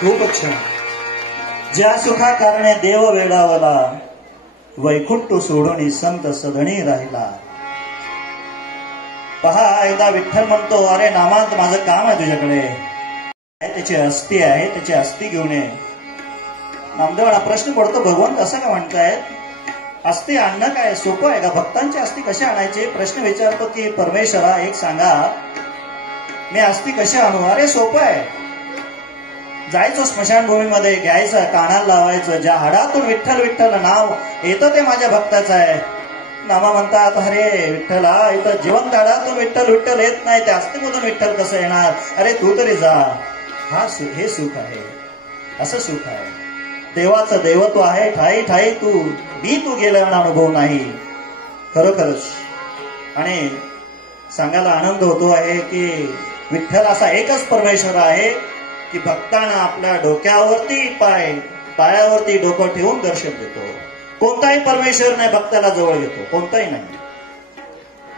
खूपच छान. ज्या सुखा कारणे देव वेडावला, वैकुंठ सोडून संत सदणी राहिला. पहा, एकदा विठ्ठल म्हणतो, अरे नामात माझं काम आहे तुझ्याकडे, त्याची अस्थी आहे, त्याची अस्थी घेऊन ये. नामदेवांना प्रश्न पडतो, भगवंत असं का म्हणतायत? अस्थी आणणं काय सोपं आहे का? भक्तांची अस्थी कशी आणायची? प्रश्न विचारतो की परमेश्वरा एक सांगा, मी अस्थी कशी आणू? अरे सोपं आहे. जायचं स्मशानभूमीमध्ये, घ्यायचं, कानाला लावायचं, ज्या हाडातून विठ्ठल विठ्ठल नाव येतं ते माझ्या भक्ताचं आहे. नामा म्हणतात, अरे विठ्ठला, इथं जिवंत हाडातून विठ्ठल विठ्ठल येत नाही, त्या अस्थीमधून विठ्ठल कसं येणार? अरे तू तरी जा. हे सुख आहे, असं सुख आहे. देवाचं देवत्व आहे, ठाई ठाई तू गेल्यावर अनुभव नाही. खरोखरच. आणि सांगायला आनंद होतो आहे की विठ्ठल असा एकच परमेश्वर आहे की भक्तांना आपल्या डोक्यावरती पायावरती डोकं ठेवून दर्शन देतो. कोणताही परमेश्वर नाही भक्ताला जवळ घेतो, कोणताही नाही.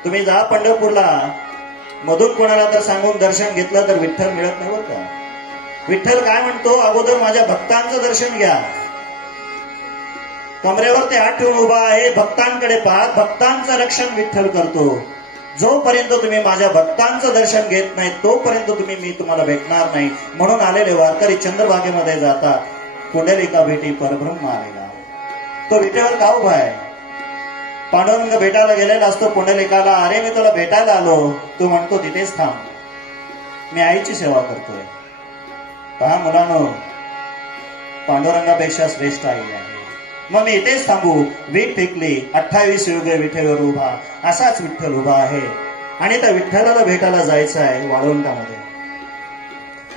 तुम्ही जा पंढरपूरला, मधून कोणाला तर सांगून दर्शन घेतलं तर विठ्ठल मिळत नाही बरं का. विठ्ठल काय म्हणतो, अगोदर माझ्या भक्तांचं दर्शन घ्या. कमरेवर ते हात ठेवून उभा आहे, भक्तांकडे पाहत भक्तांचं रक्षण विठ्ठल करतो. जोपर्यंत तुम्ही माझ्या भक्तांचं दर्शन घेत नाही तोपर्यंत मी तुम्हाला भेटणार नाही. म्हणून आलेले वारकरी चंद्रभागेमध्ये जातात. पुंडलिका भेटी परब्रह्म आलेला. तो विटेवर का उभा आहे? पांडुरंग भेटायला गेलेला असतो पुंडलिकाला. अरे मी तुला भेटायला आलो. तू म्हणतो तिथेच थांब, मी आईची सेवा करतोय. पहा मुलांनो, पांडुरंगापेक्षा श्रेष्ठ आई आहे. मग मी इथेच थांबू? वीट फेकली, 28 युगे विठेवर उभा. असाच विठ्ठल उभा आहे आणि त्या विठ्ठलाला भेटायला जायचं आहे. वाळवंटामध्ये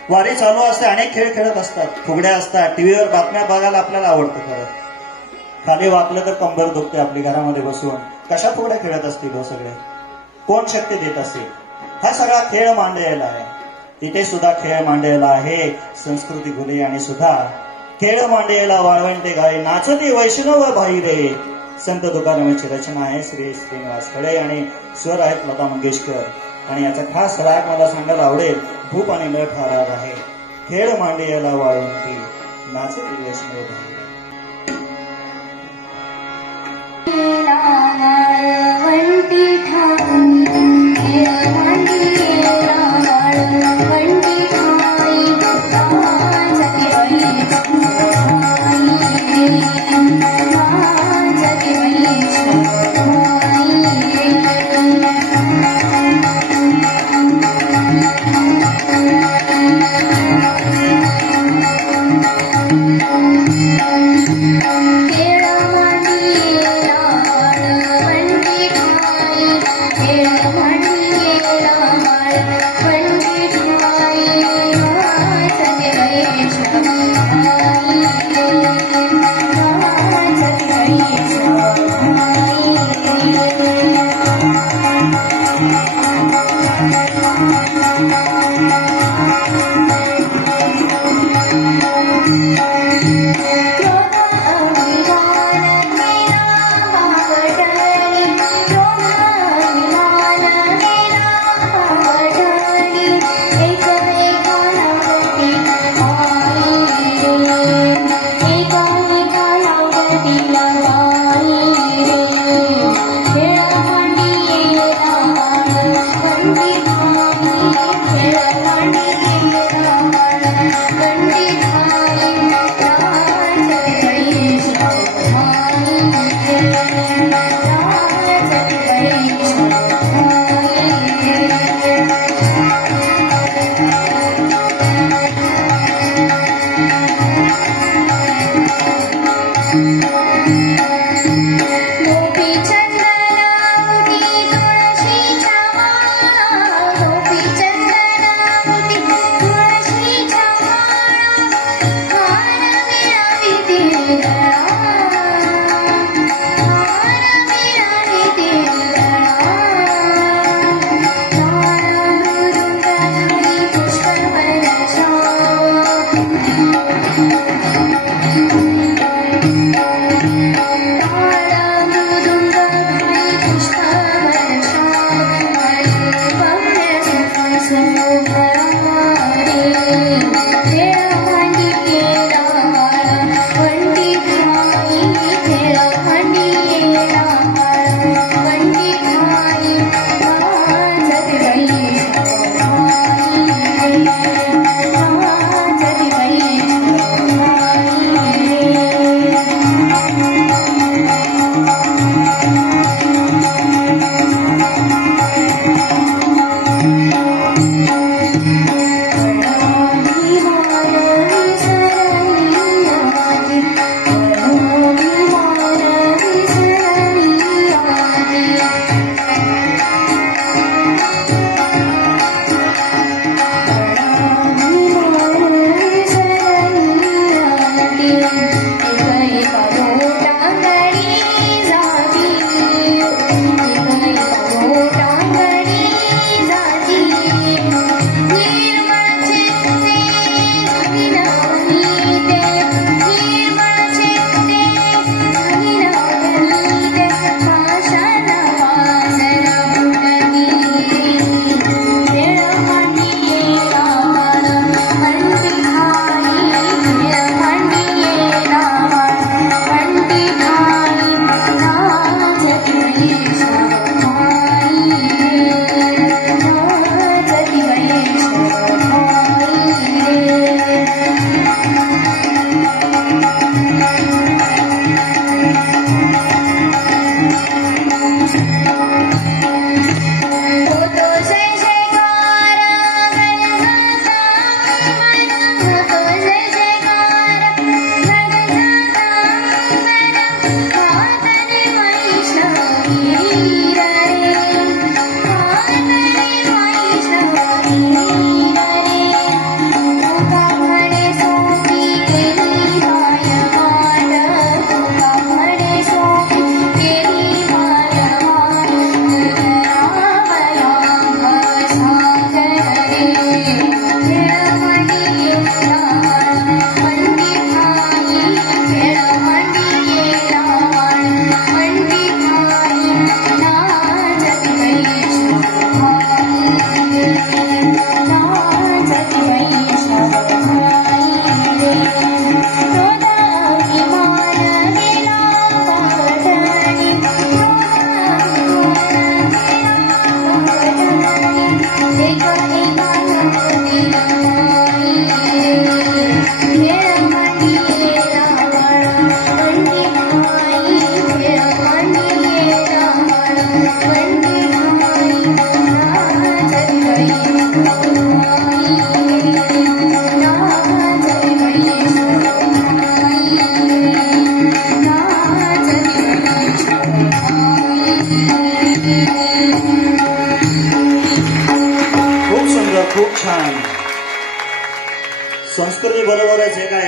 वारी चालू असते, अनेक खेळ खेळत असतात, फुगड्या असतात, टीव्हीवर बातम्या बघायला आपल्याला आवडतं. खरं खाली वाकलं तर कंबर दुखते आपली. घरामध्ये बसून कशा फुगड्या खेळत असतील हो सगळे? कोण शक्ती देत असेल? हा सगळा खेळ मांडलेला आहे. इथे सुद्धा खेळ मांडलेला आहे. संस्कृती घुले आणि सुद्धा खेळ मांडलेला वाळवंटे गाय नाचती वैष्णव भाई रे. संत तुकारामांची रचना आहे. श्री श्रीनिवास खडे आणि स्वर आहेत लता मंगेशकर. आणि याचा खास राग मला सांगायला आवडेल. भूप आणि लठ हा राग आहे. खेळ मांडलेला वाळवंटी नाचती वैष्णव भाई.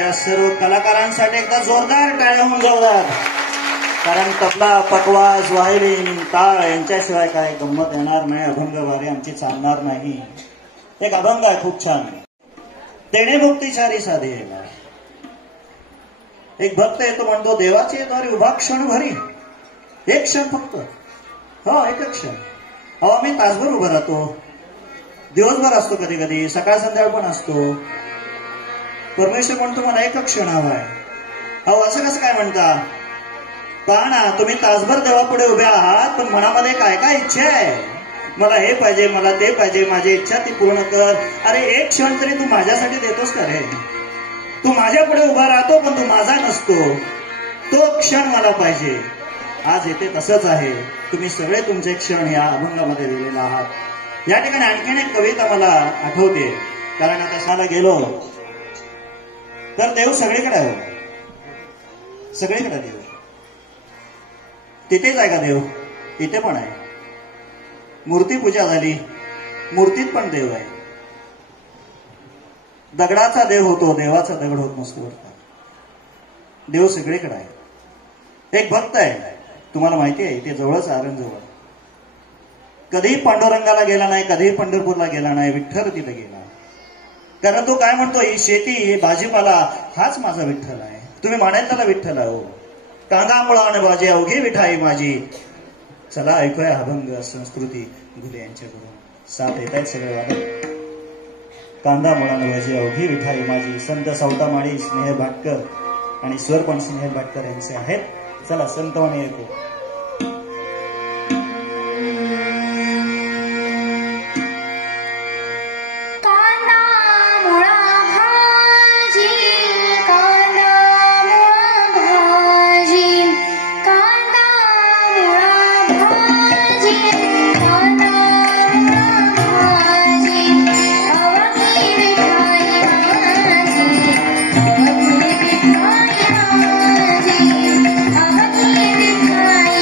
या सर्व कलाकारांसाठी एकदा जोरदार टाळ्या होऊन जाऊदार. कारण तबला, पटवाज, व्हायोलिन, टाळ यांच्याशिवाय काय गंमत येणार नाही. अभंग वारी आमची चालणार नाही. एक अभंग आहे खूप छान. तेणे मुक्तीचारी साधे येणार. एक भक्त येतो म्हणतो देवाचे द्वारे उभा क्षण भरी. एक क्षण फक्त. हो एक क्षण. अहो आम्ही तासभर उभं राहतो. दिवसभर असतो कधी कधी, सकाळ संध्याकाळ पण असतो. परमेश्वर म्हणतो मला एक क्षण हवाय. अहो असं कसं काय म्हणता? पहा ना, तुम्ही तासभर देवापुढे उभे आहात पण मनामध्ये काय काय इच्छा आहे. मला हे पाहिजे, मला ते पाहिजे, माझी इच्छा ती पूर्ण कर. अरे एक क्षण तरी तू माझ्यासाठी देतोस का रे? तू माझ्या पुढे उभा राहतो पण तू माझा नसतो. तो क्षण मला पाहिजे. आज येते तसंच आहे. तुम्ही सगळे तुमचे क्षण या अभंगामध्ये दिलेले आहात. या ठिकाणी आणखीन एक कविता मला आठवते. कारण आता शाळेला गेलो तर देव सगळीकडे आहे. सगळीकडे देव. तिथेच आहे का देव? इथे पण आहे. मूर्ती पूजा झाली, मूर्तीत पण देव आहे. दगडाचा देव होतो, देवाचा दगड होत नसतो बरं. देव सगळीकडे आहे. एक भक्त आहे, तुम्हाला माहिती आहे, इथे जवळच आरणजवळ. कधीही पांडुरंगाला गेला नाही, कधीही पंढरपूरला गेला नाही, विठ्ठल तिथे गेला. कारण तो काय म्हणतो, ही शेती, ही भाजीपाला हाच माझा विठ्ठल आहे. तुम्ही म्हणाल त्याला विठ्ठल आहे. कांदा मुळा आणि भाजी अवघी विठाई माझी. चला ऐकूया अभंग संस्कृती घुले यांच्याकडून. साथ येत आहेत सगळे वादक. कांदा मुळा आणि भाजी अवघी विठाई माझी. संत सौतामाळी स्नेह भाटकर आणि स्वर पण स्नेह भाटकर यांचे आहेत. चला संतवाणी ऐकू. Hi.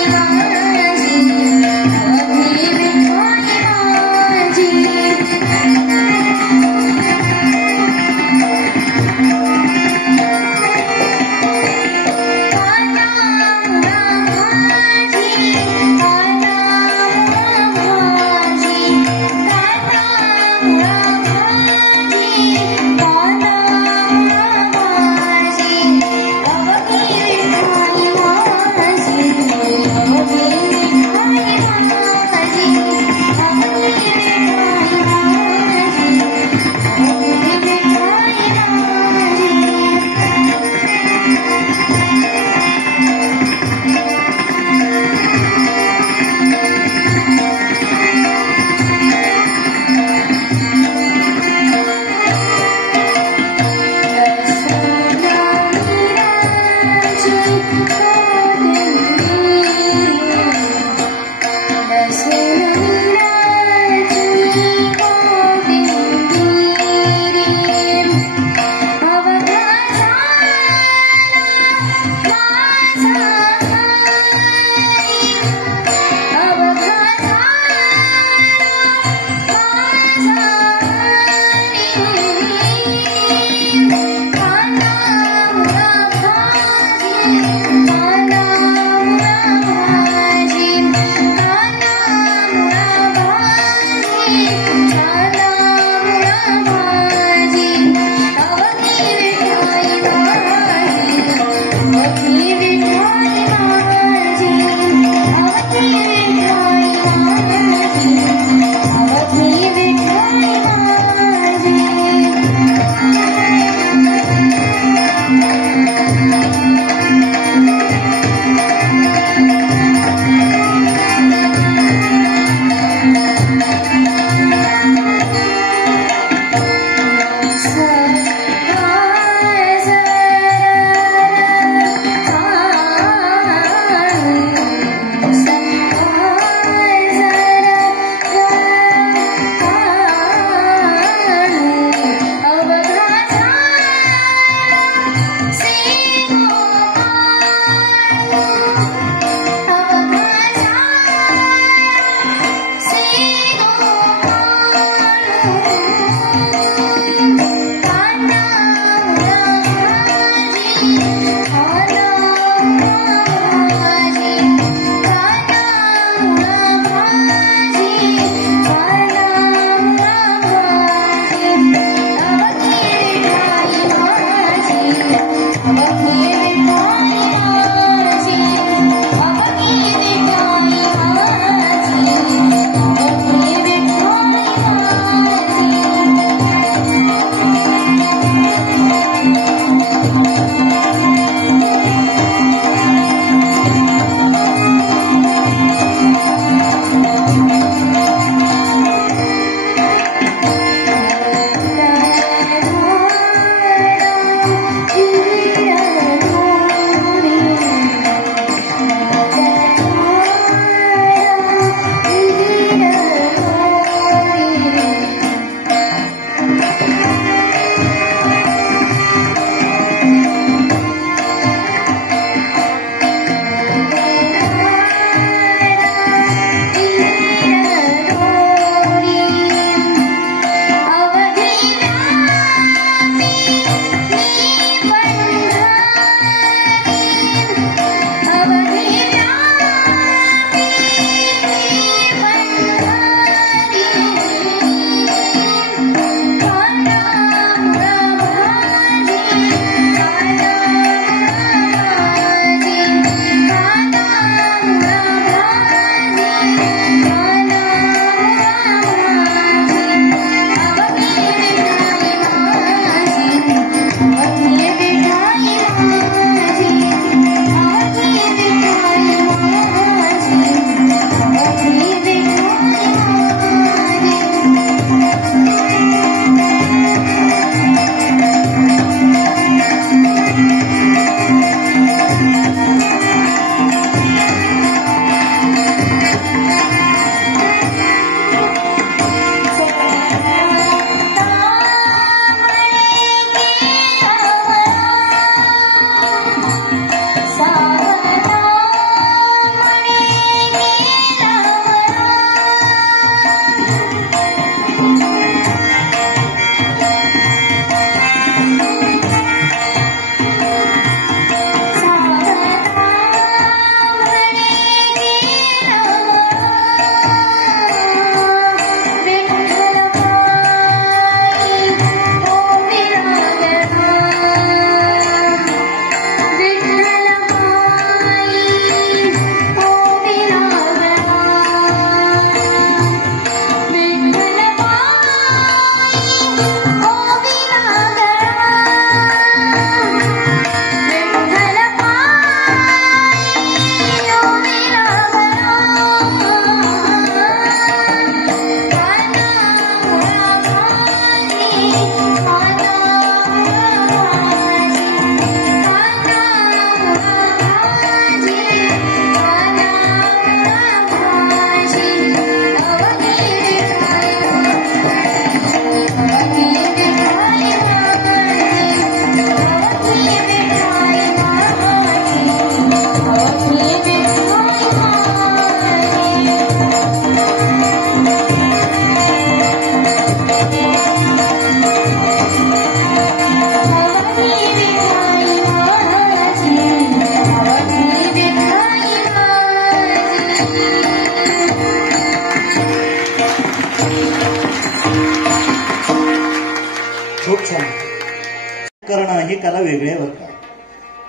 करणं ही कला वेगळी आहे बरं का.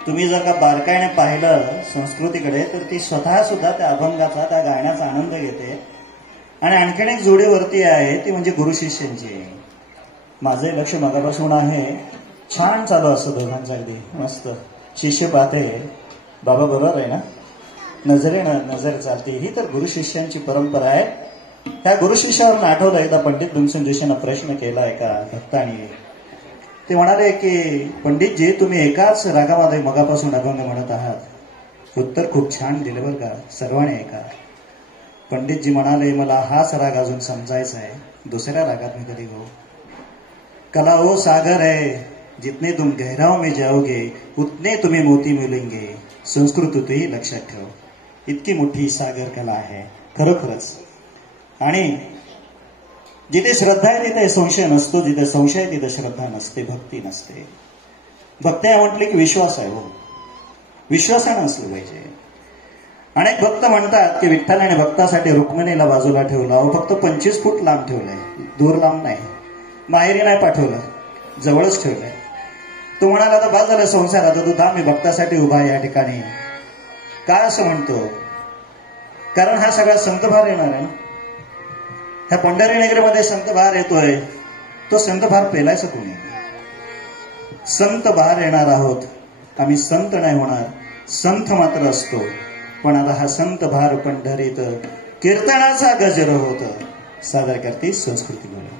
तुम्ही जर का बारकाईने पाहिलं संस्कृतीकडे तर ती स्वतः सुद्धा त्या अभंगाचा त्या गाण्याचा आनंद घेते. आणि आणखीन एक जोडीवरती आहे ती म्हणजे गुरु शिष्यांची. माझे लक्ष मगापासून आहे, छान चालू असतं दोघांचं अगदी मस्त. शिष्य पाहते बाबा बरोबर आहे ना, नजरेनं नजर चालते. ही तर गुरु शिष्यांची परंपरा आहे. त्या गुरु शिष्यावरून आठवलं एकदा पंडित भीमसेन जोशींना प्रश्न केला एका भक्तांनी. ते म्हणाले की पंडितजी तुम्ही एकाच रागामध्ये मगापासून अभंग म्हणत आहात. उत्तर खूप छान दिलं बरं का, सर्वांनी ऐका. पंडितजी म्हणाले मला हाच राग अजून समजायचा आहे, दुसऱ्या रागात मी कधी गाऊ. कला ओ सागर है, जितने तुम गहराव में जाओगे उतने तुम्हें मोती मिलेंगे. संस्कृतीतही लक्षात ठेव. इतकी मोठी सागर कला आहे खरोखरच. आणि जिथे श्रद्धा आहे तिथे संशय नसतो, जिथे संशय आहे तिथे श्रद्धा नसते, भक्ती नसते. भक्ती आहे म्हटले की विश्वास आहे. हो, विश्वासानं असलं पाहिजे. अनेक भक्त म्हणतात की विठ्ठलाने भक्तासाठी रुक्मिणीला बाजूला ठेवला. अहो फक्त 25 फूट लांब ठेवलंय, दूर लांब नाही. माहेरी नाही पाठवलं, जवळच ठेवलंय. तो म्हणाला तर बाद झालं संसारात, तू थांब मी भक्तासाठी उभा आहे या ठिकाणी. का असं म्हणतो? कारण हा सगळा संतभार येणार आहे. ह्या पंढरी नगरीमध्ये संतभार येतोय, तो संतभार पेलायचं कोणी? संत भार येणार आहोत, आम्ही संत नाही होणार, संत मात्र असतो. पण आता हा संत भार पंढरीत कीर्तनाचा गजर होत. सादर करते संस्कृती बोला.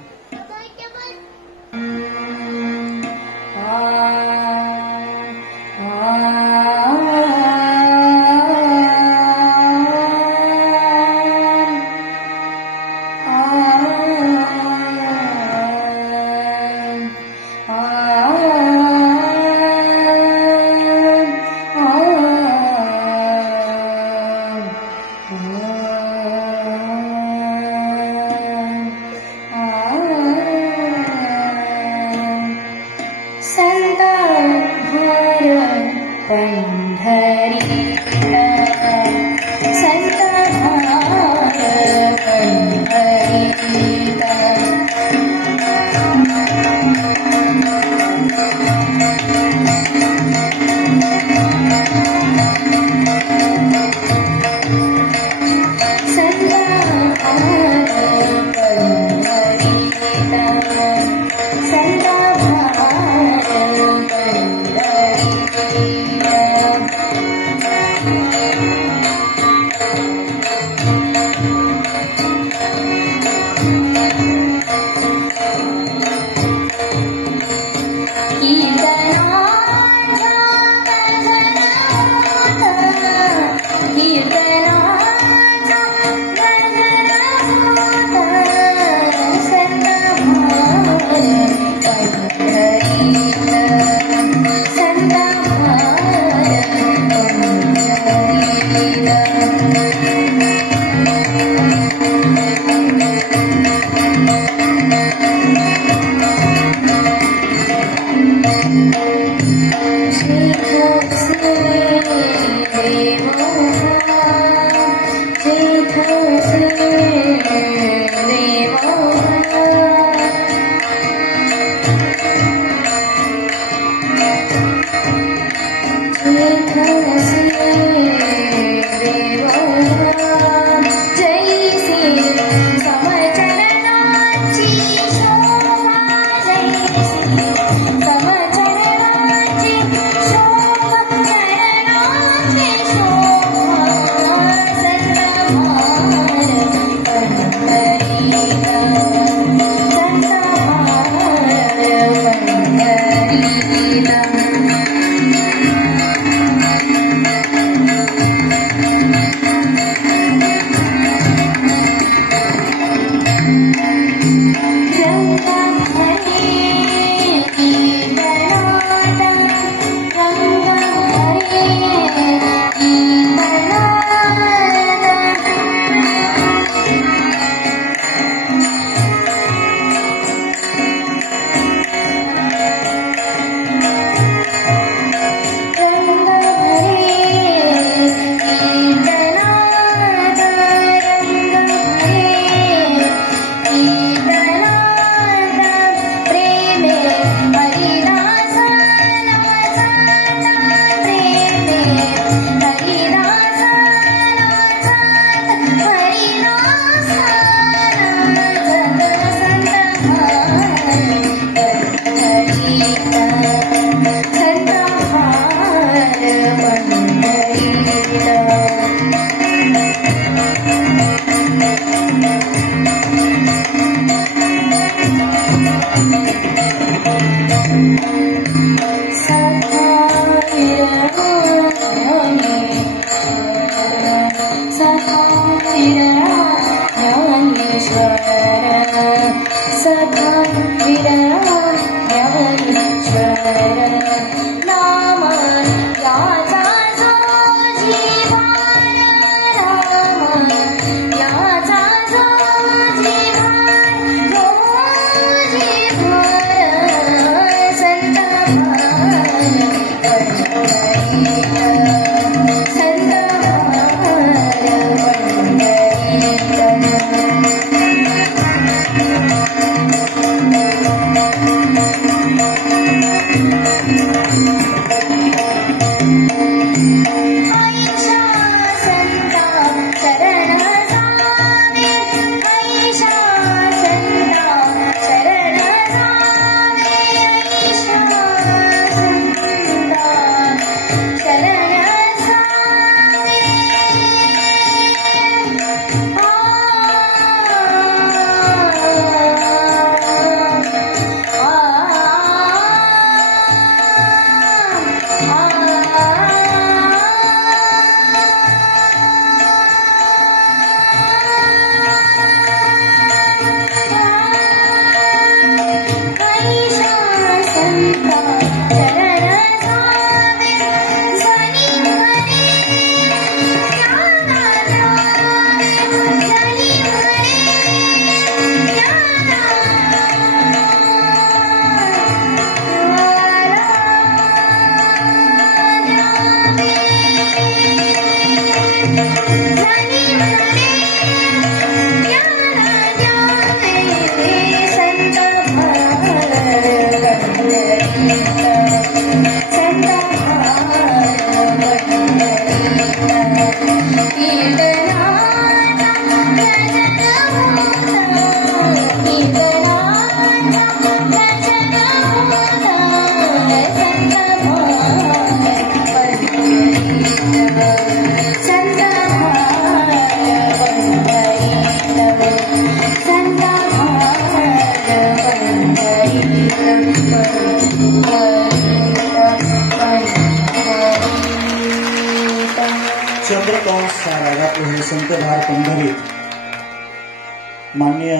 कंस रागातले हे संत भार पंढरी माननीय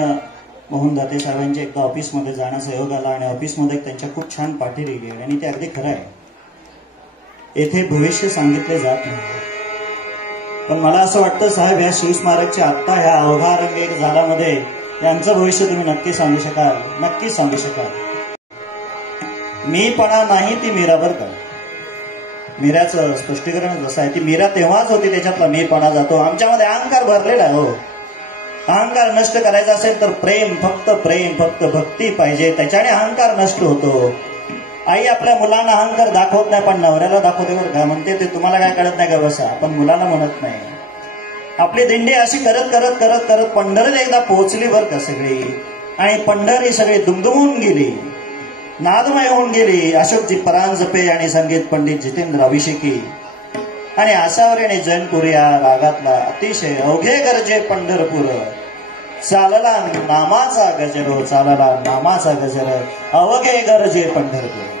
मोहन दाते साहेबांच्या एकदा ऑफिसमध्ये जाण्याचा योग आला आणि ऑफिसमध्ये त्यांच्या खूप छान पाठी लिहिली आणि ते अगदी खरं आहे. येथे भविष्य सांगितले जात नाही, पण मला असं वाटतं साहेब ह्या शिवस्मारकच्या आत्ता ह्या अवघा रंग एक झाल्यामध्ये यांचं भविष्य तुम्ही नक्की सांगू शकाल, नक्कीच सांगू शकाल. मीपणा नाही ती मीरा बरं का. मीराचं स्पष्टीकरण जसं आहे, ती मीरा तेव्हाच होती त्याच्यातला मीपणा जातो. आमच्यामध्ये अहंकार भरलेला आहे. हो, अहंकार नष्ट करायचा असेल तर प्रेम, फक्त भक्ती पाहिजे, त्याच्याने अहंकार नष्ट होतो. आई आपल्या मुलांना अहंकार दाखवत नाही, पण नवऱ्याला दाखवते बरं का. म्हणते ते तुम्हाला काय कळत नाही का बसा, पण मुलाला म्हणत नाही. आपली दिंडी अशी करत करत करत करत पंढरीला एकदा पोहोचली बरं का सगळी, आणि पंढरी सगळी दुमदुमून गेली, नादमय होऊन गेली. अशोकजी परांजपे आणि संगीत पंडित जितेंद्र अभिषेकी आणि आसावरी आणि जैनपुरी या रागातला अतिशय अवघे गरजे पंढरपूर, चालला नामाचा गजर, चालला नामाचा गजर, अवघे गरजे पंढरपूर.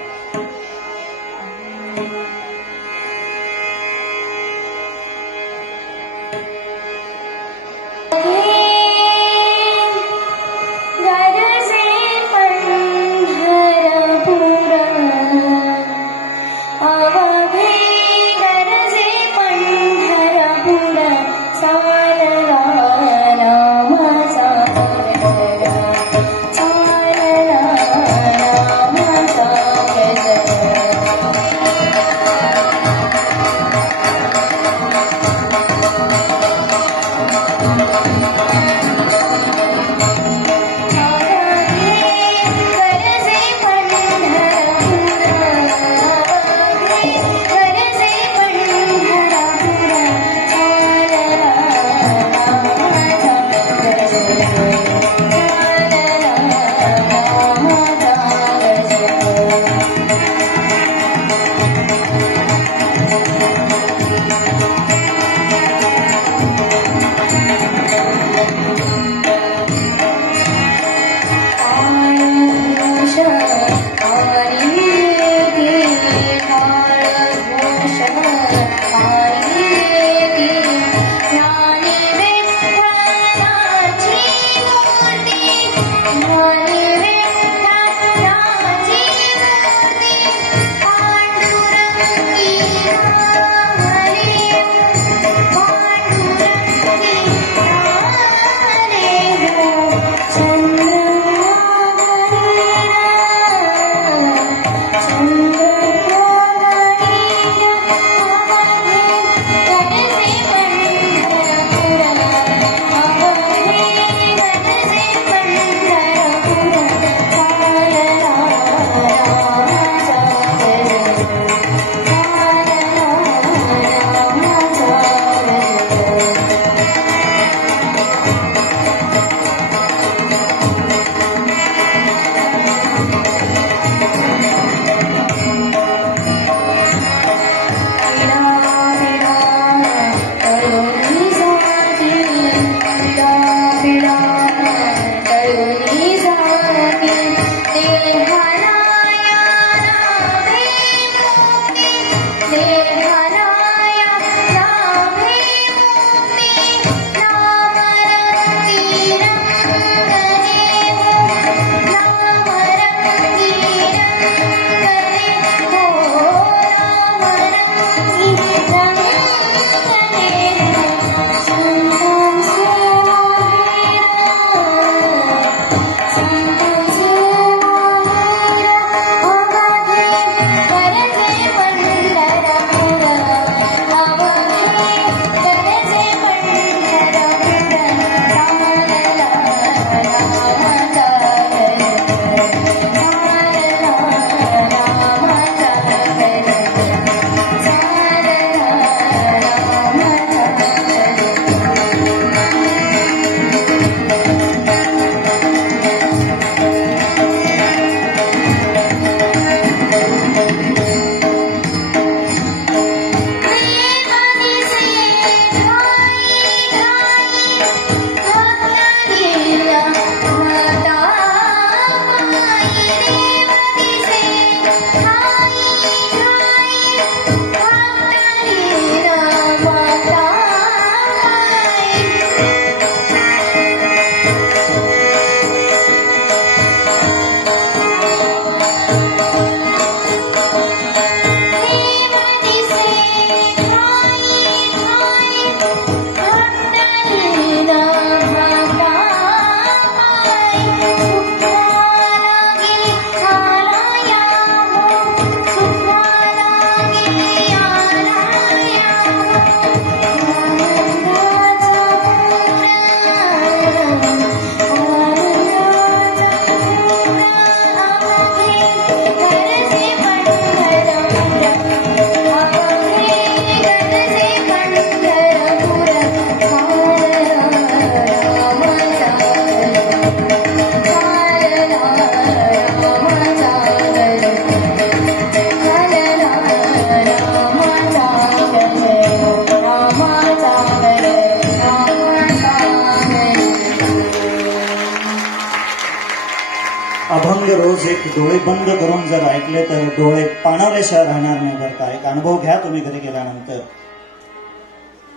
रोज एक डोळे बंद करून जर ऐकले तर डोळे पाणावल्याशिवाय राहणार नाही बरं का. एक अनुभव घ्या तुम्ही घरी गेल्यानंतर.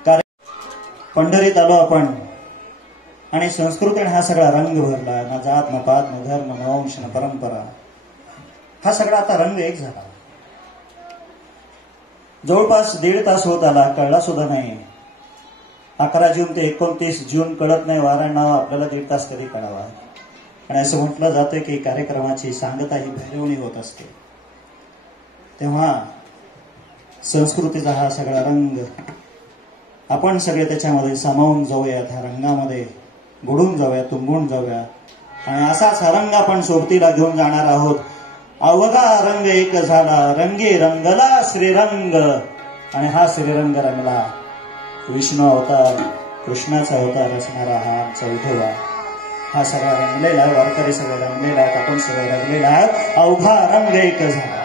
कारण पंढरीत आलो आपण आणि संस्कृतीने हा सगळा रंग भरला. ना जात, न पात, न धर्म, न वंश, न परंपरा. हा सगळा आता रंग एक झाला. जवळपास 1.5 तास होत आला, कळला सुद्धा नाही. 11 जून ते 29 जून कळत नाही वारा नाव आपल्याला 1.5 तास कधी कळावा. आणि असं म्हटलं जातं की कार्यक्रमाची सांगता ही भैरवणी होत असते. तेव्हा संस्कृतीचा हा सगळा रंग आपण सगळे त्याच्यामध्ये सामावून जाऊयात. ह्या रंगामध्ये बुडून जाऊया, तुंबून जाऊया. आणि असाच हा रंग आपण सोबतीला घेऊन जाणार आहोत. अवघा रंग एक झाला, रंगी रंगला श्रीरंग. आणि हा श्रीरंग रंगला विष्णू अवतार, कृष्णाचा अवतार असणारा हा आमचा विठोबा. हा सगळा रंगलेला आहे. वारकरी सगळे रंगलेला आहेत, आपण सगळे रंगलेला आहोत. अवघा रंग एक झाला.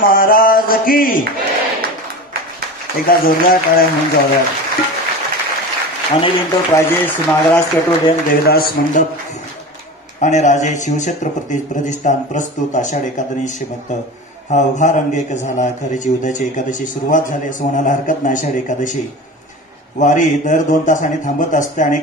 महाराज की एकदा जोरदार टाळ्या म्हणून जाऊया. अनिल एंटरप्राइजेस, नागराज पेट्रोलियम, देवदास मंडप आणि राजे शिवक्षेत्र प्रतिष्ठान प्रस्तुत आषाढ एकादशी निमित्त हा उभा रंग एक झाला. खरेची उद्याची एकादशी सुरुवात झाली असं म्हणायला हरकत नाही. आषाढ एकादशी वारी दर 2 तासांनी थांबत असते आणि